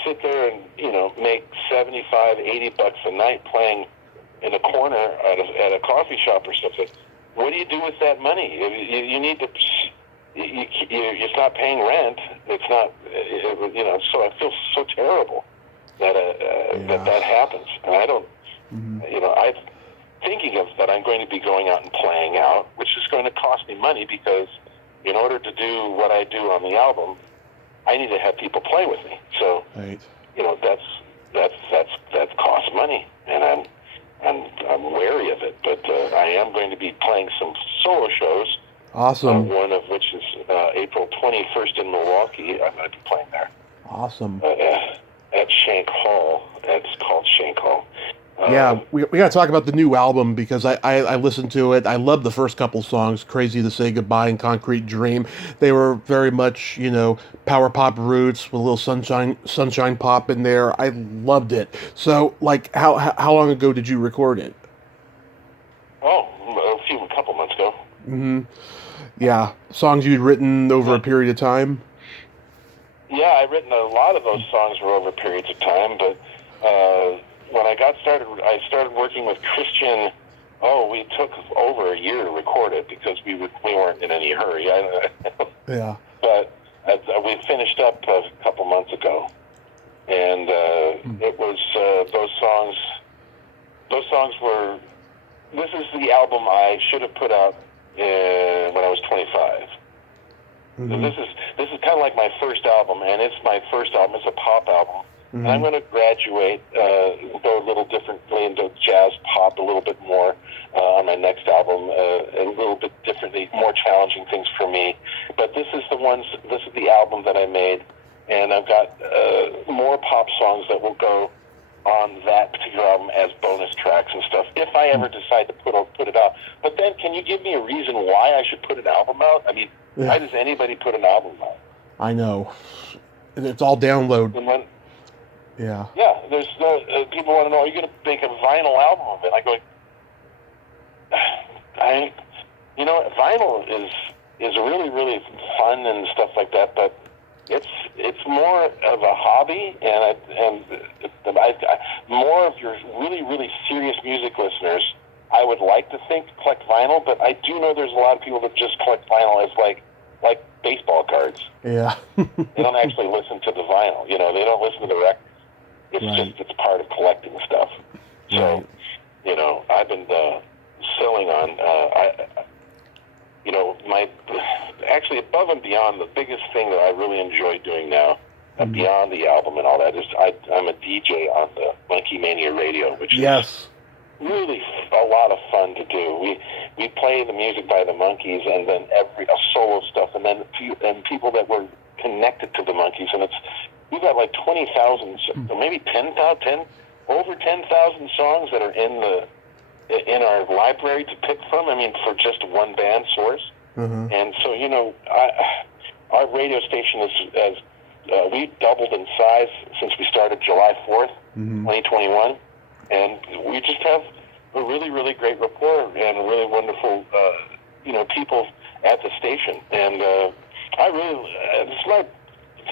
sit there and make $75-$80 a night playing in a corner at a coffee shop or something. What do you do with that money? You need to. It's not paying rent. It's not. So I feel so terrible that that happens, and I don't. I'm thinking of that. I'm going to be going out and playing out, which is going to cost me money, because in order to do what I do on the album, I need to have people play with me. So right. That costs money, and I'm wary of it. But I am going to be playing some solo shows. Awesome. One of which is April 21st in Milwaukee. I'm going to be playing there. Awesome. At Shank Hall. It's called Shank Hall. Yeah, we got to talk about the new album, because I listened to it. I love the first couple songs, Crazy to Say Goodbye and Concrete Dream. They were very much, power pop roots with a little sunshine pop in there. I loved it. So, how long ago did you record it? Oh, a couple months ago. Mm-hmm. Yeah, songs you'd written over a period of time? Yeah, I've written a lot of those songs were over periods of time, but when I got started, I started working with Christian. We took over a year to record it because we weren't in any hurry. Yeah. But we finished up a couple months ago, and it was those songs. Those songs were. This is the album I should have put out when I was 25. Mm-hmm. So this is kind of like my first album, and it's my first album. It's a pop album. Mm-hmm. And I'm going to graduate, go a little differently into jazz pop a little bit more on my next album, a little bit differently, more challenging things for me. But this is the album that I made, and I've got more pop songs that will go on that particular album as bonus tracks and stuff, if I ever decide to put it out. But then, can you give me a reason why I should put an album out? I mean, why does anybody put an album out? I know. And it's all download. Yeah, there's people want to know, are you going to make a vinyl album of it? I go, vinyl is really, really fun and stuff like that, but it's more of a hobby, and more of your really, really serious music listeners, I would like to think, collect vinyl, but I do know there's a lot of people that just collect vinyl as like baseball cards. Yeah. They don't actually listen to the vinyl. They don't listen to the record. It's part of collecting stuff. So, I've been selling on, actually above and beyond, the biggest thing that I really enjoy doing now, beyond the album and all that, is I'm a DJ on the Monkey Mania radio, which is really a lot of fun to do. We play the music by the Monkees, and then a solo stuff, and then people that were connected to the Monkees, and we've got like 20,000, or maybe over 10,000 songs that are in our library to pick from. I mean, for just one band source. Mm-hmm. And so, our radio station we doubled in size since we started July 4th, 2021. And we just have a really, really great rapport and really wonderful, people at the station. And the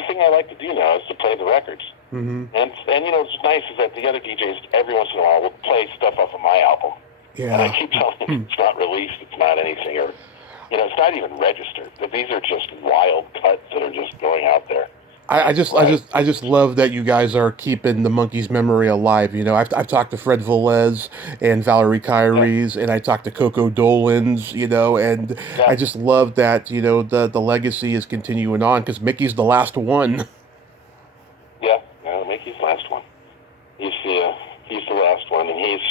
thing I like to do now is to play the records. Mm-hmm. And what's nice is that the other DJs every once in a while will play stuff off of my album. Yeah. And I keep telling them it's not released, it's not anything, or it's not even registered. But these are just wild cuts that are just going out there. I just love that you guys are keeping the Monkees' memory alive. I've talked to Fred Velez and Valerie Kyries, and I talked to Coco Dolans, and I just love that, the legacy is continuing on, because Mickey's the last one. Yeah, Mickey's the last one. He's the last one, and he's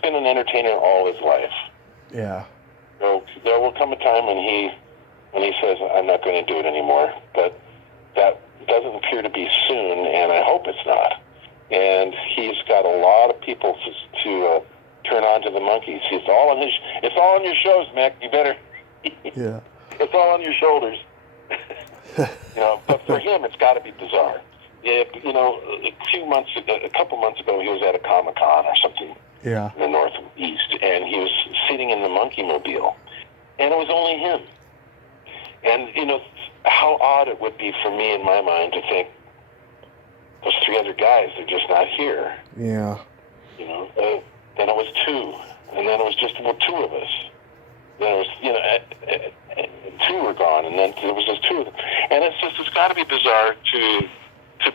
been an entertainer all his life. Yeah. So there will come a time when he says, I'm not going to do it anymore. But that doesn't appear to be soon, and I hope it's not. And he's got a lot of people to turn on to the Monkees. It's all on your shows, Mick. You better. Yeah. It's all on your shoulders. But for him, it's got to be bizarre. Yeah, a couple months ago, he was at a Comic-Con or something. Yeah. In the Northeast, and he was sitting in the Monkey Mobile, and it was only him. And how odd it would be for me in my mind to think those three other guys, they're just not here. Yeah. Then it was two, and then it was just two of us. Then it was two were gone, and then there was just two of them. And it's got to be bizarre to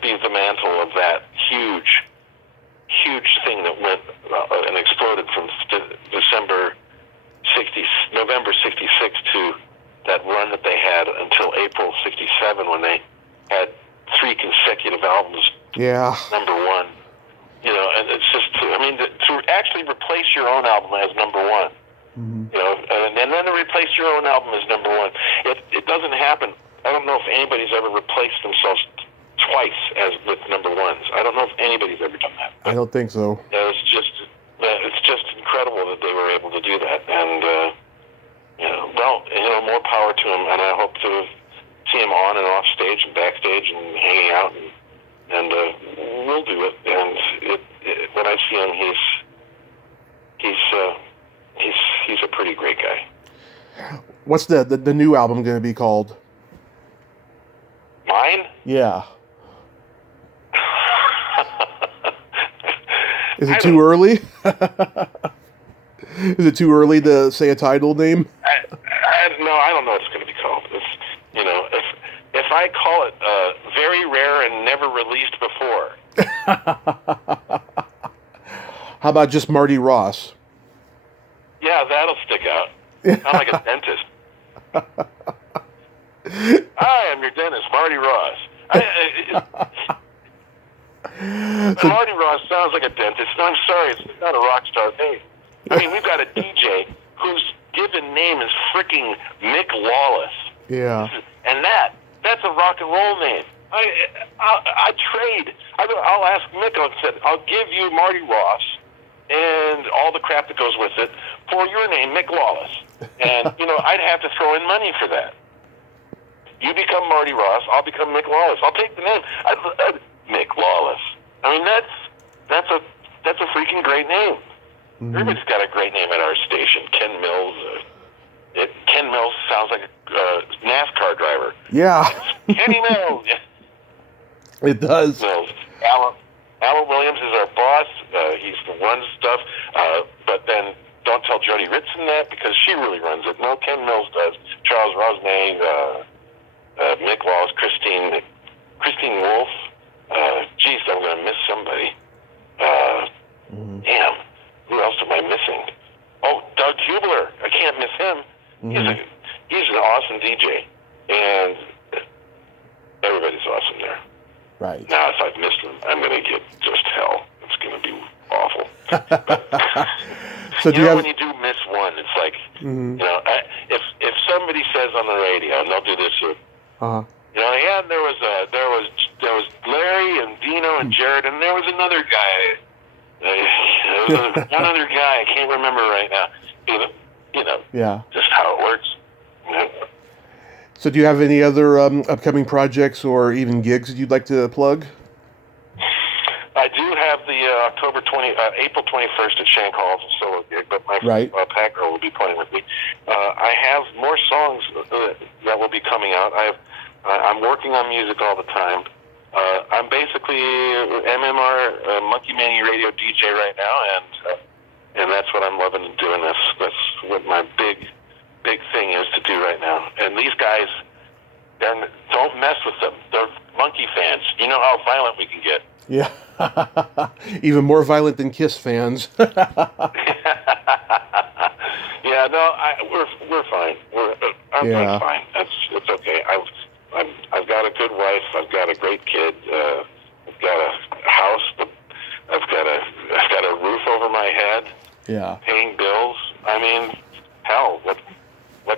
be the mantle of that huge thing that went and exploded from November 66 to that run that they had until April 67, when they had 3 consecutive albums. Yeah. Number one. And it's just, to actually replace your own album as number one, and then to replace your own album as number one, it doesn't happen. I don't know if anybody's ever replaced themselves twice as with number ones. I don't know if anybody's ever done that. I don't think so. It's just incredible that they were able to do that, and more power to them. And I hope to see him on and off stage and backstage and hanging out, and we'll do it. And when I see him, he's a pretty great guy. What's the new album going to be called? Mine? Yeah. Is it too early? Is it too early to say a title name? No, I don't know what it's going to be called. If I call it very rare and never released before. How about just Marty Ross? Yeah, that'll stick out. I'm like a dentist. Hi, I'm your dentist, Marty Ross. Marty Ross sounds like a dentist. No, I'm sorry, it's not a rock star name. I mean, we've got a DJ whose given name is freaking Mick Lawless. Yeah. And that's a rock and roll name. I I'll ask Mick. I'll give you Marty Ross and all the crap that goes with it for your name, Mick Lawless. And, I'd have to throw in money for that. You become Marty Ross, I'll become Mick Lawless. I'll take the name. Mick Lawless. I mean, that's a freaking great name. Mm-hmm. Everybody's got a great name at our station. Ken Mills. Ken Mills sounds like a NASCAR driver. Yeah. Kenny Mills. It does. Mills. Alan Williams is our boss. He's the runs stuff. But then don't tell Jody Ritson that because she really runs it. No, Ken Mills does. Charles Rosnay, Mick Laws, Christine Wolf. Geez, I'm going to miss somebody. Damn. Who else am I missing? Oh, Doug Hubler. I can't miss him. Mm-hmm. He's an awesome DJ. And everybody's awesome there. Right. Now, if I've missed them, I'm going to get just hell. It's going to be awful. So do you have... when you do miss one, it's like, if somebody says on the radio, and they'll do this, yeah, there was Larry and Dino and Jared, and there was another guy. There was one other guy. I can't remember right now. Yeah. Just how it works. Yeah. So do you have any other upcoming projects or even gigs that you'd like to plug? I do have the April 21st at Shank Hall, it's a solo gig, but my Pat Girl will be playing with me. I have more songs that will be coming out. I'm working on music all the time. I'm basically MMR Monkey Mania Radio DJ right now, and that's what I'm loving doing. That's what my big thing is to do right now. And these guys, don't mess with them. They're Monkey fans. You know how violent we can get. Yeah. Even more violent than Kiss fans. Yeah, no, we're fine. I'm fine. It's okay. I've got a good wife. I've got a great kid. I've got a house. I've got a roof over my head. Yeah. Paying bills. I mean, hell, what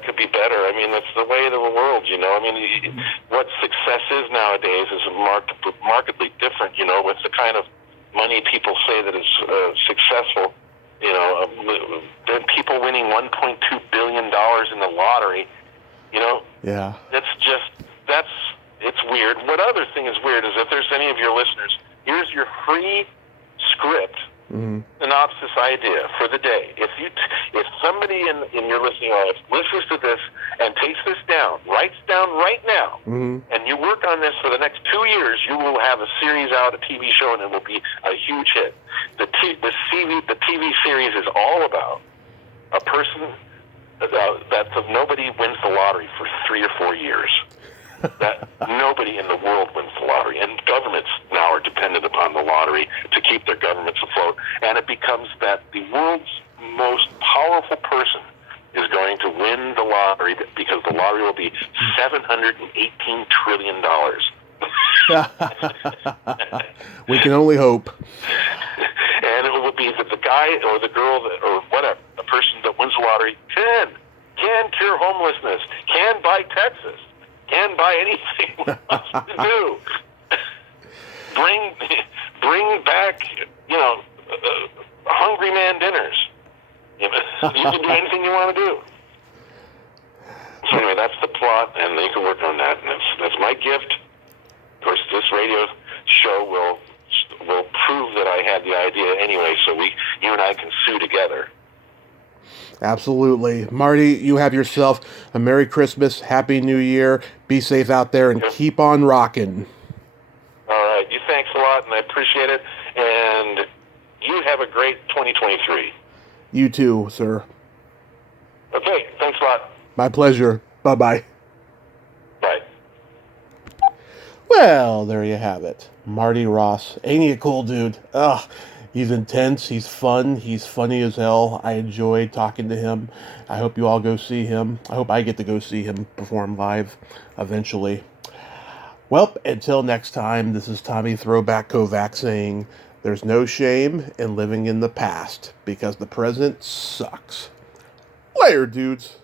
could be better? I mean, that's the way of the world, I mean, what success is nowadays is markedly different, with the kind of money people say that is successful. There are people winning $1.2 billion in the lottery. Yeah. It's weird. What other thing is weird is if there's any of your listeners, here's your free script. Synopsis idea for the day. If somebody in your listening audience listens to this and takes this down, writes down right now, and you work on this for the next 2 years, you will have a series out, a TV show, and it will be a huge hit. The TV series is all about a person that nobody wins the lottery for 3 or 4 years. That nobody in the world wins the lottery, and governments now are dependent upon the lottery to keep their governments afloat, and it becomes that the world's most powerful person is going to win the lottery because the lottery will be $718 trillion. We can only hope. And it will be that the guy or the girl or whatever, the person that wins the lottery can cure homelessness, can buy Texas, can buy anything he wants to do. Bring back, hungry man dinners. You can do anything you want to do. So anyway, that's the plot, and you can work on that. And that's my gift. Of course, this radio show will prove that I had the idea anyway, so you and I can sue together. Absolutely. Marty, you have yourself a Merry Christmas, Happy New Year. Be safe out there and keep on rocking. All right. You thanks a lot, and I appreciate it. And you have a great 2023. You too, sir. Okay. Thanks a lot. My pleasure. Bye-bye. Bye. Well, there you have it. Marty Ross. Ain't he a cool dude? Ugh. He's intense, he's fun, he's funny as hell. I enjoy talking to him. I hope you all go see him. I hope I get to go see him perform live eventually. Well, until next time, this is Tommy Throwback Kovac saying, there's no shame in living in the past because the present sucks. Later, dudes.